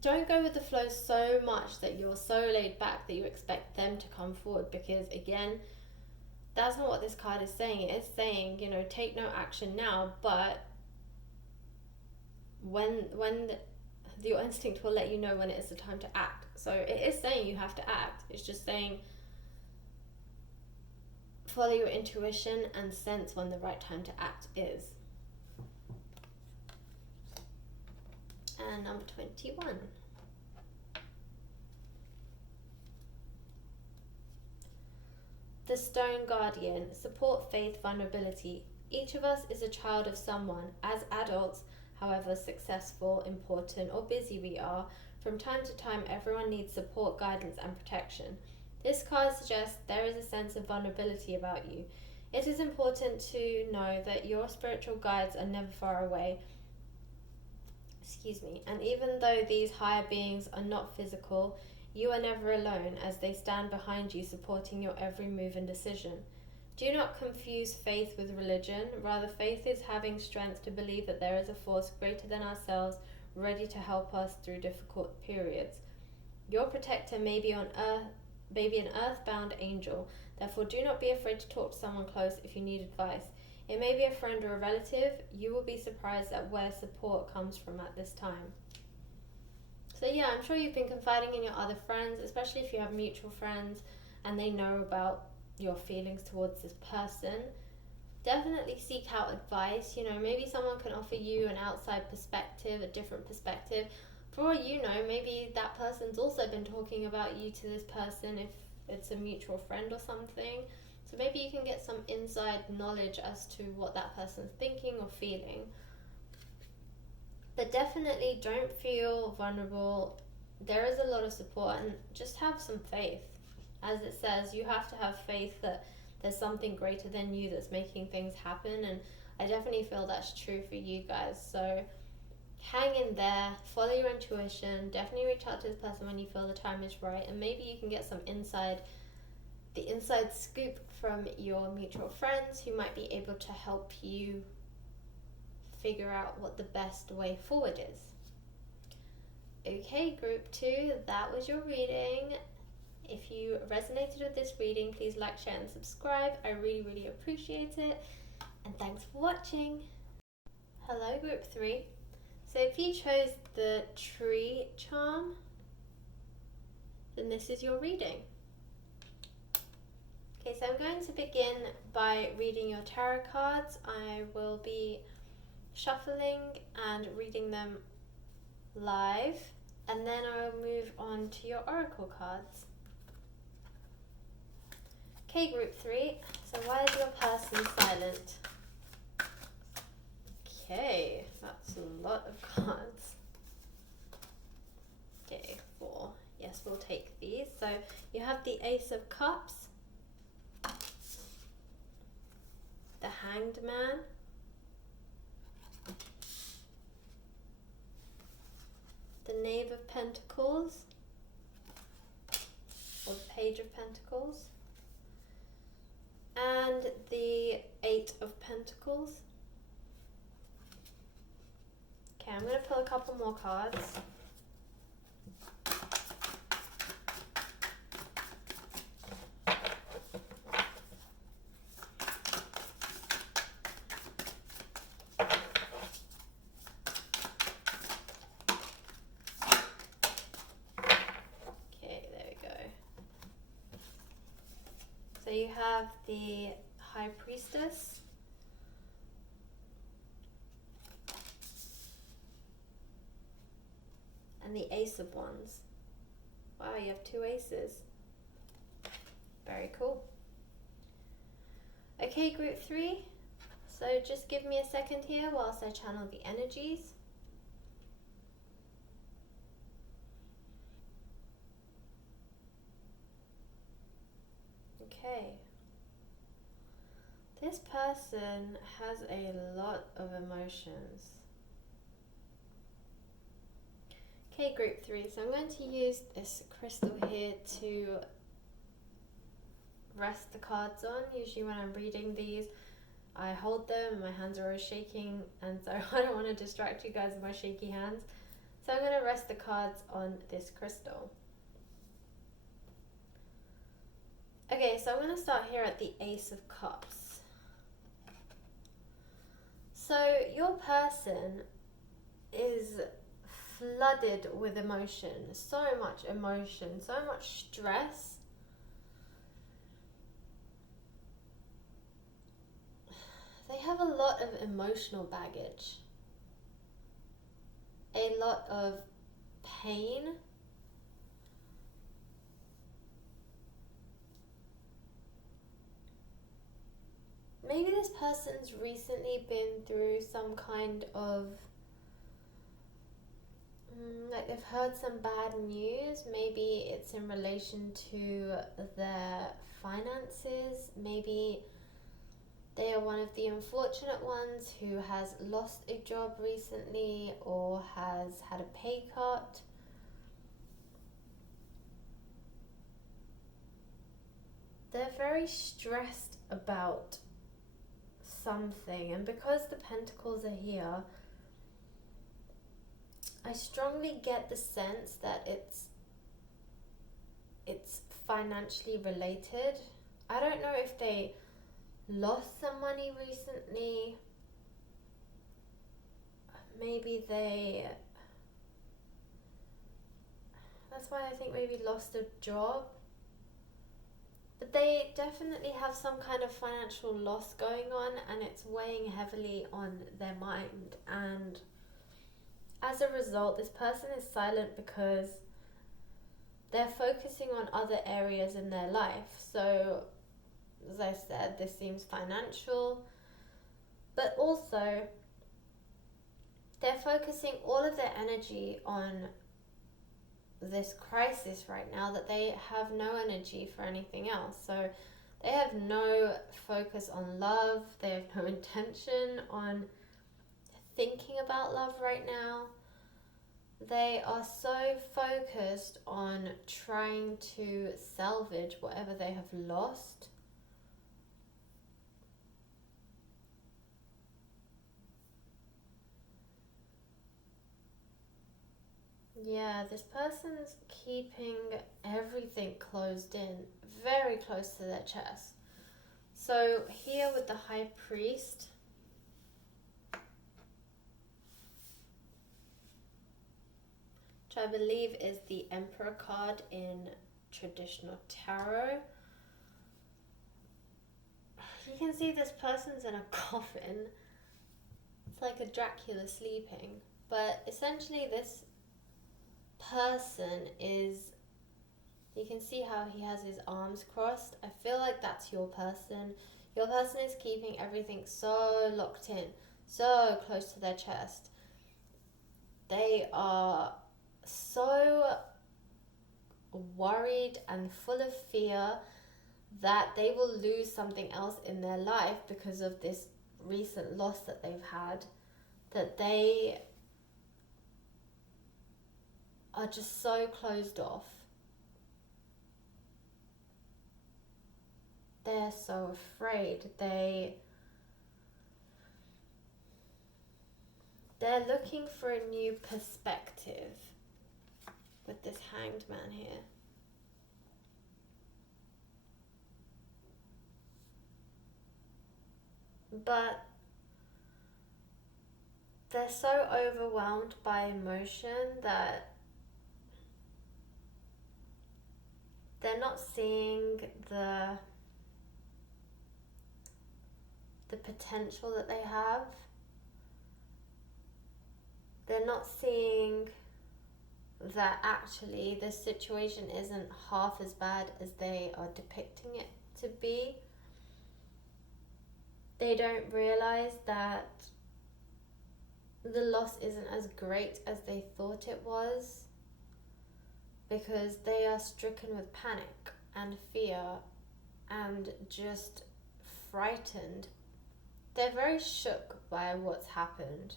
don't go with the flow so much that you're so laid back that you expect them to come forward, because again, that's not what this card is saying. It is saying, you know, take no action now, but when your instinct will let you know when it is the time to act. So it is saying you have to act. It's just saying follow your intuition and sense when the right time to act is. And number 21. The Stone Guardian. Support, faith, vulnerability. Each of us is a child of someone. As adults, however successful, important, or busy we are, from time to time everyone needs support, guidance, and protection. This card suggests there is a sense of vulnerability about you. It is important to know that your spiritual guides are never far away. And even though these higher beings are not physical, you are never alone, as they stand behind you, supporting your every move and decision. Do not confuse faith with religion. Rather, faith is having strength to believe that there is a force greater than ourselves, ready to help us through difficult periods. Your protector may be an earthbound angel. Therefore, do not be afraid to talk to someone close if you need advice. It may be a friend or a relative. You will be surprised at where support comes from at this time. So yeah, I'm sure you've been confiding in your other friends, especially if you have mutual friends and they know about your feelings towards this person. Definitely seek out advice. You know, maybe someone can offer you an outside perspective, a different perspective. For all you know, maybe that person's also been talking about you to this person if it's a mutual friend or something. So maybe you can get some inside knowledge as to what that person's thinking or feeling. But definitely don't feel vulnerable. There is a lot of support, and just have some faith. As it says, you have to have faith that there's something greater than you that's making things happen, and I definitely feel that's true for you guys. So hang in there, follow your intuition, definitely reach out to this person when you feel the time is right, and maybe you can get some inside scoop from your mutual friends who might be able to help you figure out what the best way forward is. Okay, group 2, that was your reading. If you resonated with this reading, please like, share, and subscribe. I really, really appreciate it. And thanks for watching. Hello, group 3. So if you chose the tree charm, then this is your reading. Okay, so I'm going to begin by reading your tarot cards. I will be shuffling and reading them live, and then I will move on to your oracle cards. Okay, group 3. So why is your person silent? Okay, that's a lot of cards. Okay, 4. Yes, we'll take these. So you have the Ace of Cups, the Hanged Man, the Knave of Pentacles, or the Page of Pentacles, and the 8 of Pentacles. Okay, I'm going to pull a couple more cards. Okay, there we go. So you have the High Priestess, and the Ace of Wands. Wow, you have 2 aces. Very cool. Okay, group 3. So just give me a second here whilst I channel the energies. Okay. This person has a lot of emotions. Okay, group 3. So I'm going to use this crystal here to rest the cards on. Usually when I'm reading these, I hold them and my hands are always shaking, and so I don't want to distract you guys with my shaky hands. So I'm going to rest the cards on this crystal. Okay, so I'm going to start here at the Ace of Cups. So your person is flooded with emotion, so much emotion, so much stress. They have a lot of emotional baggage, a lot of pain. Maybe this person's recently been through some kind of, like they've heard some bad news. Maybe it's in relation to their finances. Maybe they are one of the unfortunate ones who has lost a job recently or has had a pay cut. They're very stressed about something, and because the Pentacles are here, I strongly get the sense that it's financially related. I don't know if they lost some money recently. Maybe that's why I think maybe lost a job. But they definitely have some kind of financial loss going on, and it's weighing heavily on their mind. And as a result, this person is silent because they're focusing on other areas in their life. So, as I said, this seems financial, but also they're focusing all of their energy on this crisis right now, that they have no energy for anything else. So they have no focus on love, they have no intention on thinking about love right now. They are so focused on trying to salvage whatever they have lost. Yeah, this person's keeping everything closed in, very close to their chest. So here with the High Priest, which I believe is the Emperor card in traditional tarot. you can see this person's in a coffin. It's like a Dracula sleeping. But essentially this person is, you can see how he has his arms crossed. I feel like that's your person. Your person is keeping everything so locked in, so close to their chest. They are so worried and full of fear that they will lose something else in their life because of this recent loss that they've had, that they are just so closed off. They're so afraid. They're looking for a new perspective with this Hanged Man here. But they're so overwhelmed by emotion that they're not seeing the potential that they have. They're not seeing that actually this situation isn't half as bad as they are depicting it to be. They don't realize that the loss isn't as great as they thought it was, because they are stricken with panic and fear and just frightened. They're very shook by what's happened.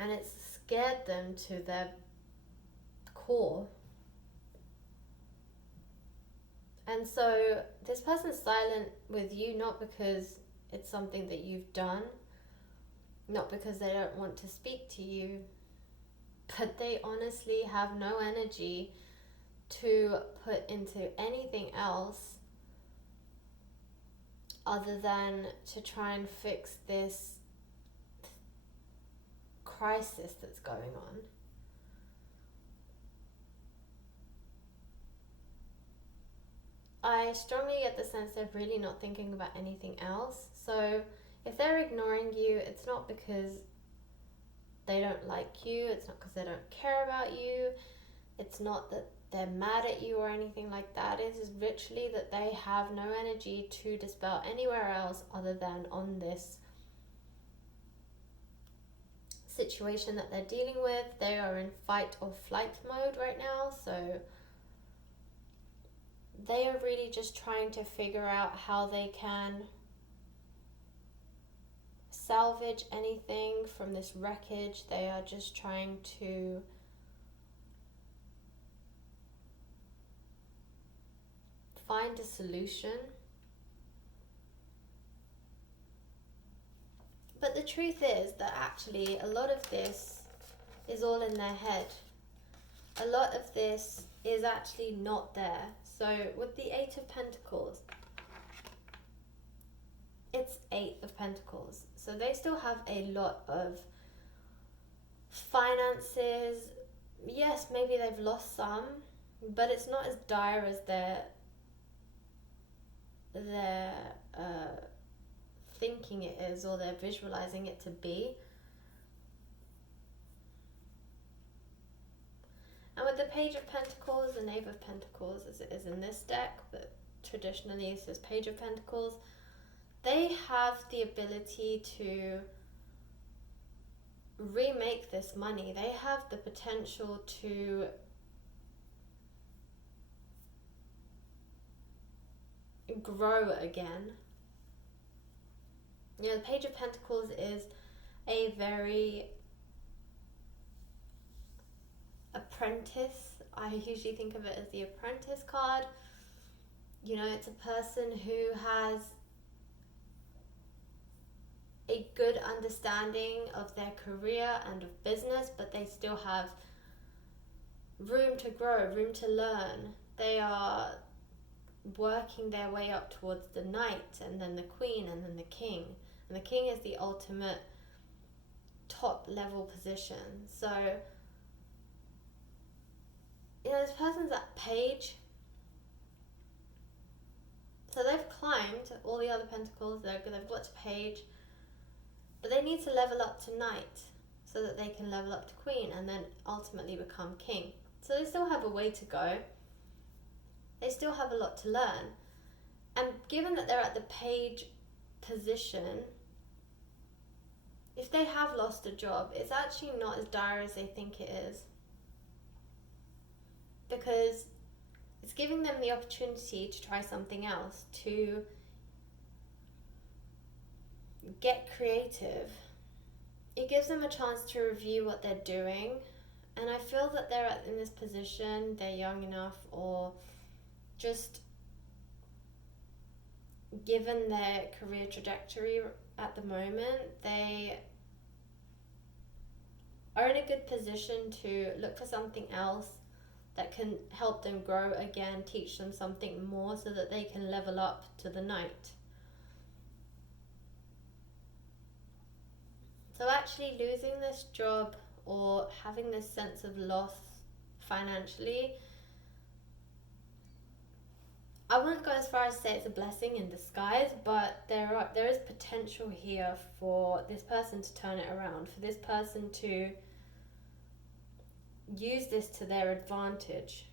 And it's scared them to their core. And so this person's silent with you, not because it's something that you've done, not because they don't want to speak to you, but they honestly have no energy to put into anything else other than to try and fix this crisis that's going on. I strongly get the sense they're really not thinking about anything else. So if they're ignoring you, it's not because they don't like you, it's not because they don't care about you, it's not that they're mad at you or anything like that. It is literally that they have no energy to dispel anywhere else other than on this situation that they're dealing with. They are in fight or flight mode right now, so they are really just trying to figure out how they can salvage anything from this wreckage. They are just trying to find a solution. But the truth is that actually a lot of this is all in their head. A lot of this is actually not there. So with the Eight of Pentacles, it's Eight of Pentacles. So they still have a lot of finances. Yes, maybe they've lost some, but it's not as dire as they're thinking it is, or they're visualizing it to be. And with the Page of Pentacles, the Knave of Pentacles, as it is in this deck, but traditionally it says Page of Pentacles, they have the ability to remake this money. They have the potential to grow again. You know, the Page of Pentacles is a very apprentice. I usually think of it as the apprentice card. You know, it's a person who has a good understanding of their career and of business, but they still have room to grow, room to learn. They are working their way up towards the Knight, and then the Queen, and then the King. And the King is the ultimate top level position. So, you know, this person's at Page. So they've climbed all the other pentacles, they've got to page, but they need to level up to knight so that they can level up to queen and then ultimately become king. So they still have a way to go. They still have a lot to learn. And given that they're at the page position, if they have lost a job, it's actually not as dire as they think it is. Because it's giving them the opportunity to try something else, to get creative. It gives them a chance to review what they're doing. And I feel that they're in this position, they're young enough, or just given their career trajectory at the moment, they are in a good position to look for something else that can help them grow again, teach them something more so that they can level up to the knight. So actually losing this job or having this sense of loss financially, I wouldn't go as far as to say it's a blessing in disguise, but there is potential here for this person to turn it around, for this person to use this to their advantage.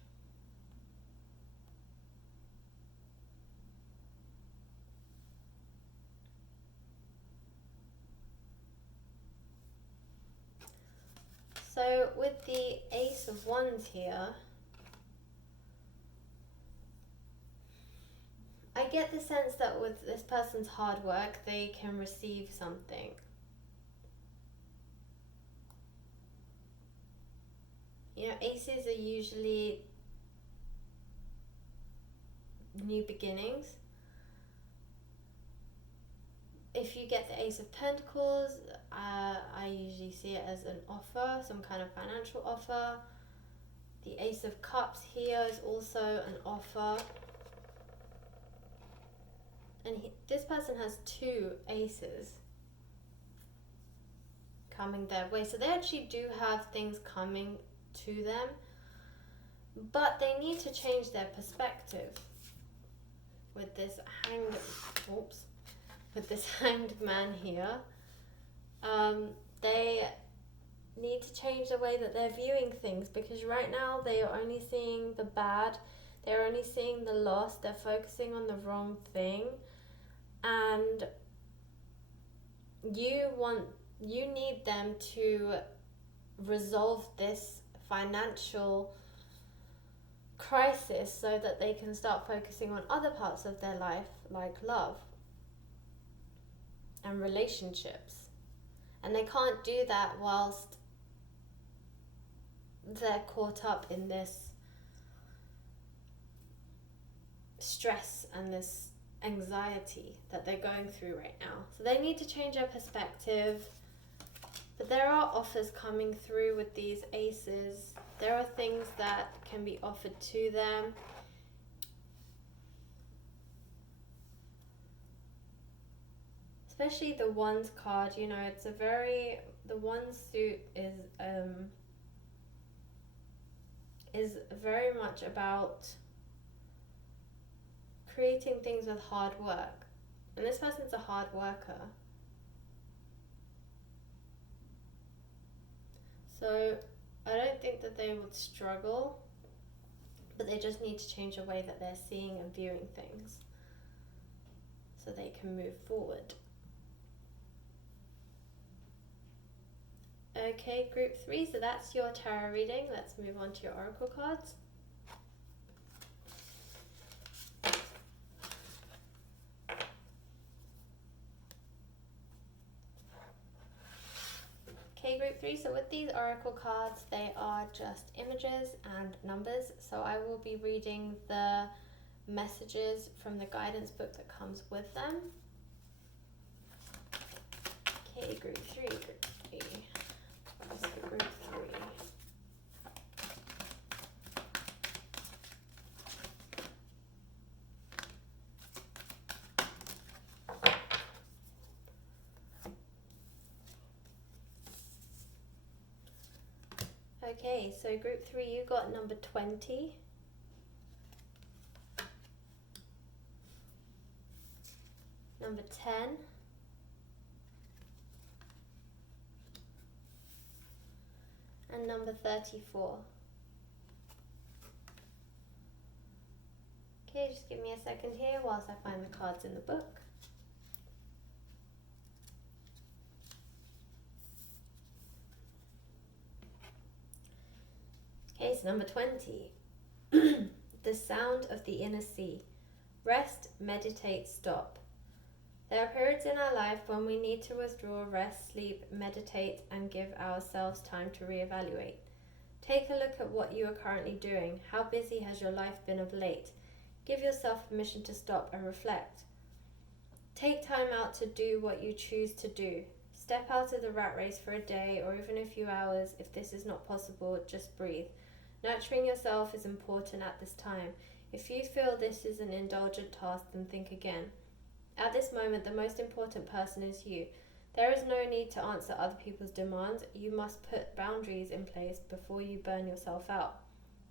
So with the Ace of Wands here, I get the sense that with this person's hard work, they can receive something. You know, aces are usually new beginnings. If you get the Ace of Pentacles, I usually see it as an offer, some kind of financial offer. The Ace of Cups here is also an offer. And this person has two aces coming their way. So they actually do have things coming to them, but they need to change their perspective. With this hanged man here, they need to change the way that they're viewing things, because right now they are only seeing the bad, they're only seeing the loss, they're focusing on the wrong thing, and you need them to resolve this financial crisis so that they can start focusing on other parts of their life, like love and relationships. And they can't do that whilst they're caught up in this stress and this anxiety that they're going through right now. So they need to change their perspective. But there are offers coming through with these aces. There are things that can be offered to them. Especially the Wands card, you know, the Wands suit is very much about creating things with hard work. And this person's a hard worker. So I don't think that they would struggle, but they just need to change the way that they're seeing and viewing things so they can move forward. Okay, group 3, so that's your tarot reading. Let's move on to your oracle cards. Okay, group 3, so with these oracle cards, they are just images and numbers. So I will be reading the messages from the guidance book that comes with them. Okay, group 3, group 3. What is the group 3? Okay, so group 3, you got number 20. number 10, and number 34. Okay, just give me a second here whilst I find the cards in the book. Okay, so number 20. The sound of the inner sea. Rest, meditate, stop. There are periods in our life when we need to withdraw, rest, sleep, meditate, and give ourselves time to reevaluate. Take a look at what you are currently doing. How busy has your life been of late? Give yourself permission to stop and reflect. Take time out to do what you choose to do. Step out of the rat race for a day or even a few hours. If this is not possible, just breathe. Nurturing yourself is important at this time. If you feel this is an indulgent task, then think again. At this moment, the most important person is you. There is no need to answer other people's demands. You must put boundaries in place before you burn yourself out.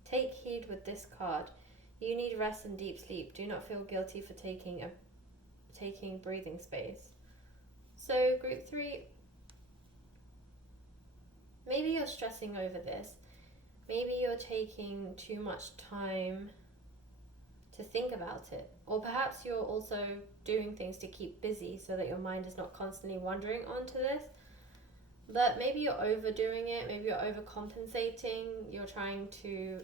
Take heed with this card. You need rest and deep sleep. Do not feel guilty for taking breathing space. So group 3, maybe you're stressing over this. Maybe you're taking too much time to think about it. Or perhaps you're also doing things to keep busy so that your mind is not constantly wandering onto this. But maybe you're overdoing it. Maybe you're overcompensating. You're trying to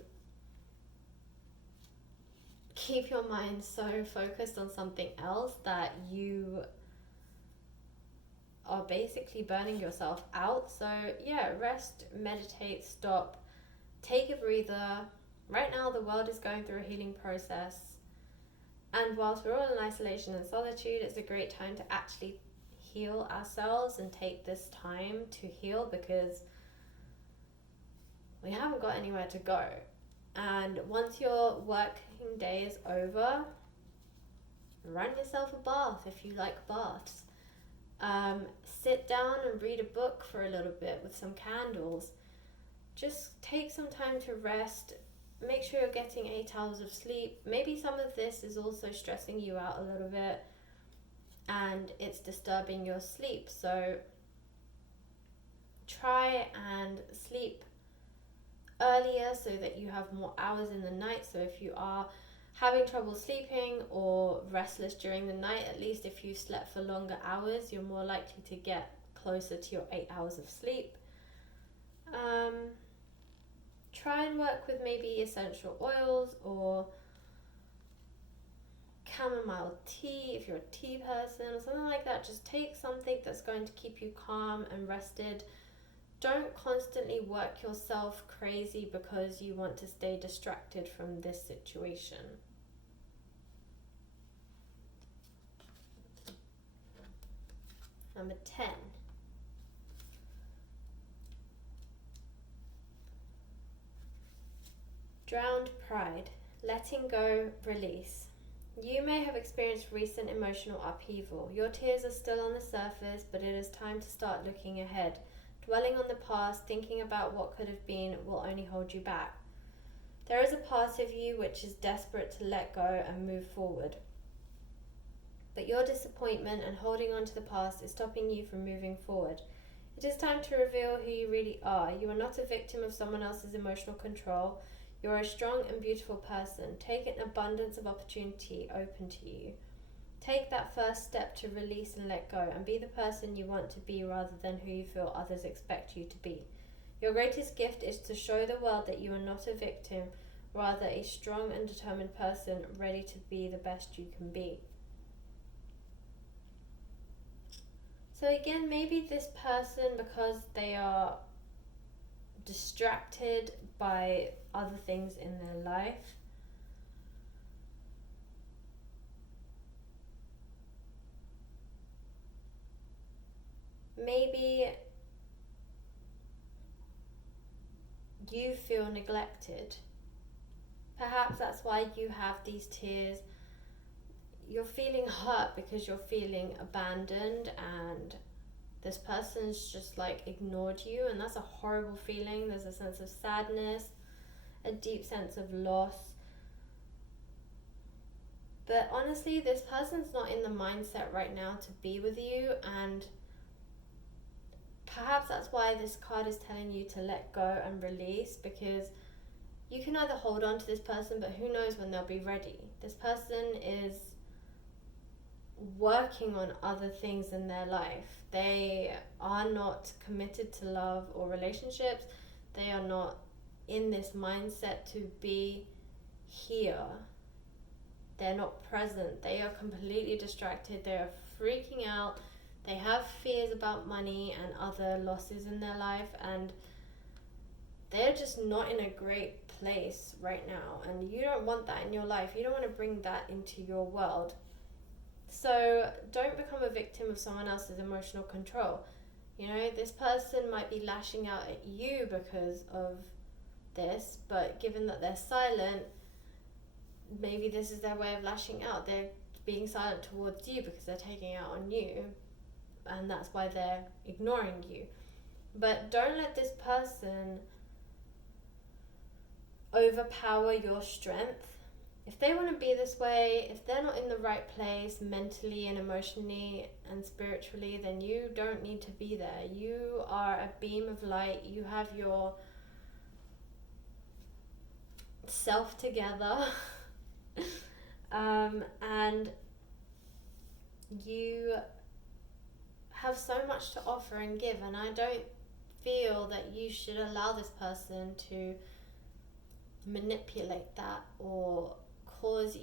keep your mind so focused on something else that you are basically burning yourself out. So yeah, rest, meditate, stop. Take a breather. Right now the world is going through a healing process, and whilst we're all in isolation and solitude, it's a great time to actually heal ourselves and take this time to heal, because we haven't got anywhere to go. And once your working day is over, run yourself a bath if you like baths. Sit down and read a book for a little bit with some candles. Just take some time to rest. Make sure you're getting 8 hours of sleep. Maybe some of this is also stressing you out a little bit and it's disturbing your sleep. So try and sleep earlier so that you have more hours in the night. So if you are having trouble sleeping or restless during the night, at least if you slept for longer hours, you're more likely to get closer to your 8 hours of sleep. Try and work with maybe essential oils or chamomile tea if you're a tea person or something like that. Just take something that's going to keep you calm and rested. Don't constantly work yourself crazy because you want to stay distracted from this situation. Number 10. Drowned pride. Letting go, release. You may have experienced recent emotional upheaval. Your tears are still on the surface, but it is time to start looking ahead. Dwelling on the past, thinking about what could have been, will only hold you back. There is a part of you which is desperate to let go and move forward. But your disappointment and holding on to the past is stopping you from moving forward. It is time to reveal who you really are. You are not a victim of someone else's emotional control. You are a strong and beautiful person. Take an abundance of opportunity open to you. Take that first step to release and let go, and be the person you want to be rather than who you feel others expect you to be. Your greatest gift is to show the world that you are not a victim, rather a strong and determined person ready to be the best you can be. So again, maybe this person, because they are distracted by other things in their life, maybe you feel neglected. Perhaps that's why you have these tears. You're feeling hurt because you're feeling abandoned and this person's just like ignored you, and that's a horrible feeling. There's a sense of sadness, a deep sense of loss. But honestly, this person's not in the mindset right now to be with you, and perhaps that's why this card is telling you to let go and release, because you can either hold on to this person, but who knows when they'll be ready. This person is working on other things in their life. They are not committed to love or relationships. They are not in this mindset to be here. They're not present. They are completely distracted. They are freaking out. They have fears about money and other losses in their life, and they're just not in a great place right now. And you don't want that in your life. You don't want to bring that into your world. So don't become a victim of someone else's emotional control. You know, this person might be lashing out at you because of this, but given that they're silent, maybe this is their way of lashing out. They're being silent towards you because they're taking out on you, and that's why they're ignoring you. But don't let this person overpower your strength. If they want to be this way, if they're not in the right place mentally and emotionally and spiritually, then you don't need to be there. You are a beam of light. You have your self together. And you have so much to offer and give, and I don't feel that you should allow this person to manipulate that or cause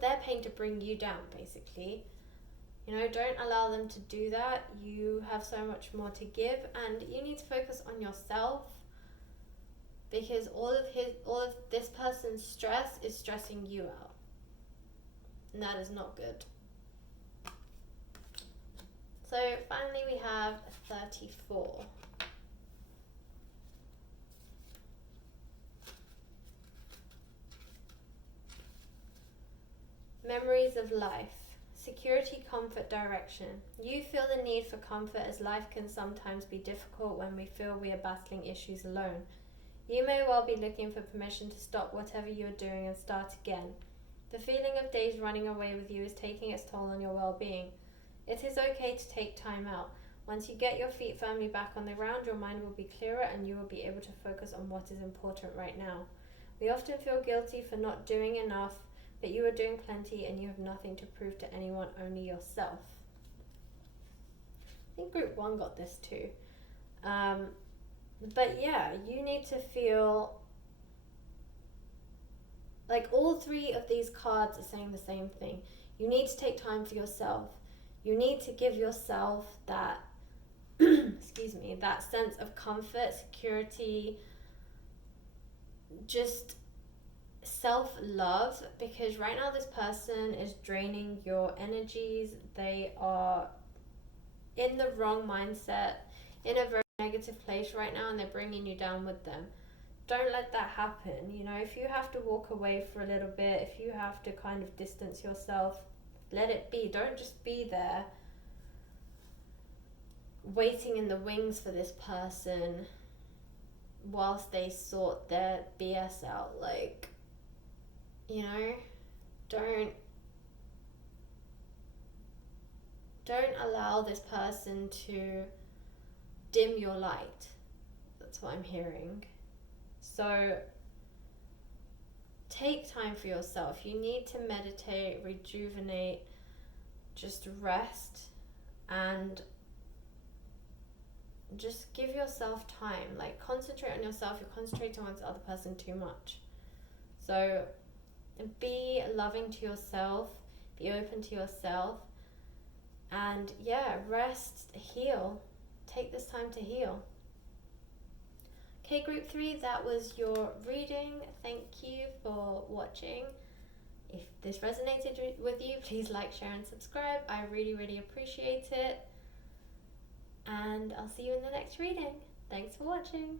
their pain to bring you down, basically. You know, don't allow them to do that. You have so much more to give, and you need to focus on yourself, because all of this person's stress is stressing you out, and that is not good. So finally we have 34. Memories of life. Security, comfort, direction. You feel the need for comfort, as life can sometimes be difficult when we feel we are battling issues alone. You may well be looking for permission to stop whatever you are doing and start again. The feeling of days running away with you is taking its toll on your well-being. It is okay to take time out. Once you get your feet firmly back on the ground, your mind will be clearer and you will be able to focus on what is important right now. We often feel guilty for not doing enough, but you are doing plenty and you have nothing to prove to anyone, only yourself. I think group 1 got this too. But yeah, you need to feel like all 3 of these cards are saying the same thing. You need to take time for yourself. You need to give yourself that that sense of comfort, security, just self-love, because right now this person is draining your energies. They are in the wrong mindset, in a very negative place right now, and they're bringing you down with them. Don't let that happen. You know, if you have to walk away for a little bit, if you have to kind of distance yourself, let it be. Don't just be there waiting in the wings for this person whilst they sort their BS out. Like, you know, don't allow this person to dim your light. That's what I'm hearing. So take time for yourself. You need to meditate, rejuvenate, just rest, and just give yourself time. Like, concentrate on yourself. You're concentrating on the other person too much. So be loving to yourself, be open to yourself, and yeah, rest, heal. Take this time to heal. Okay, group 3, that was your reading. Thank you for watching. If this resonated with you, please like, share, and subscribe. I really, really appreciate it. And I'll see you in the next reading. Thanks for watching.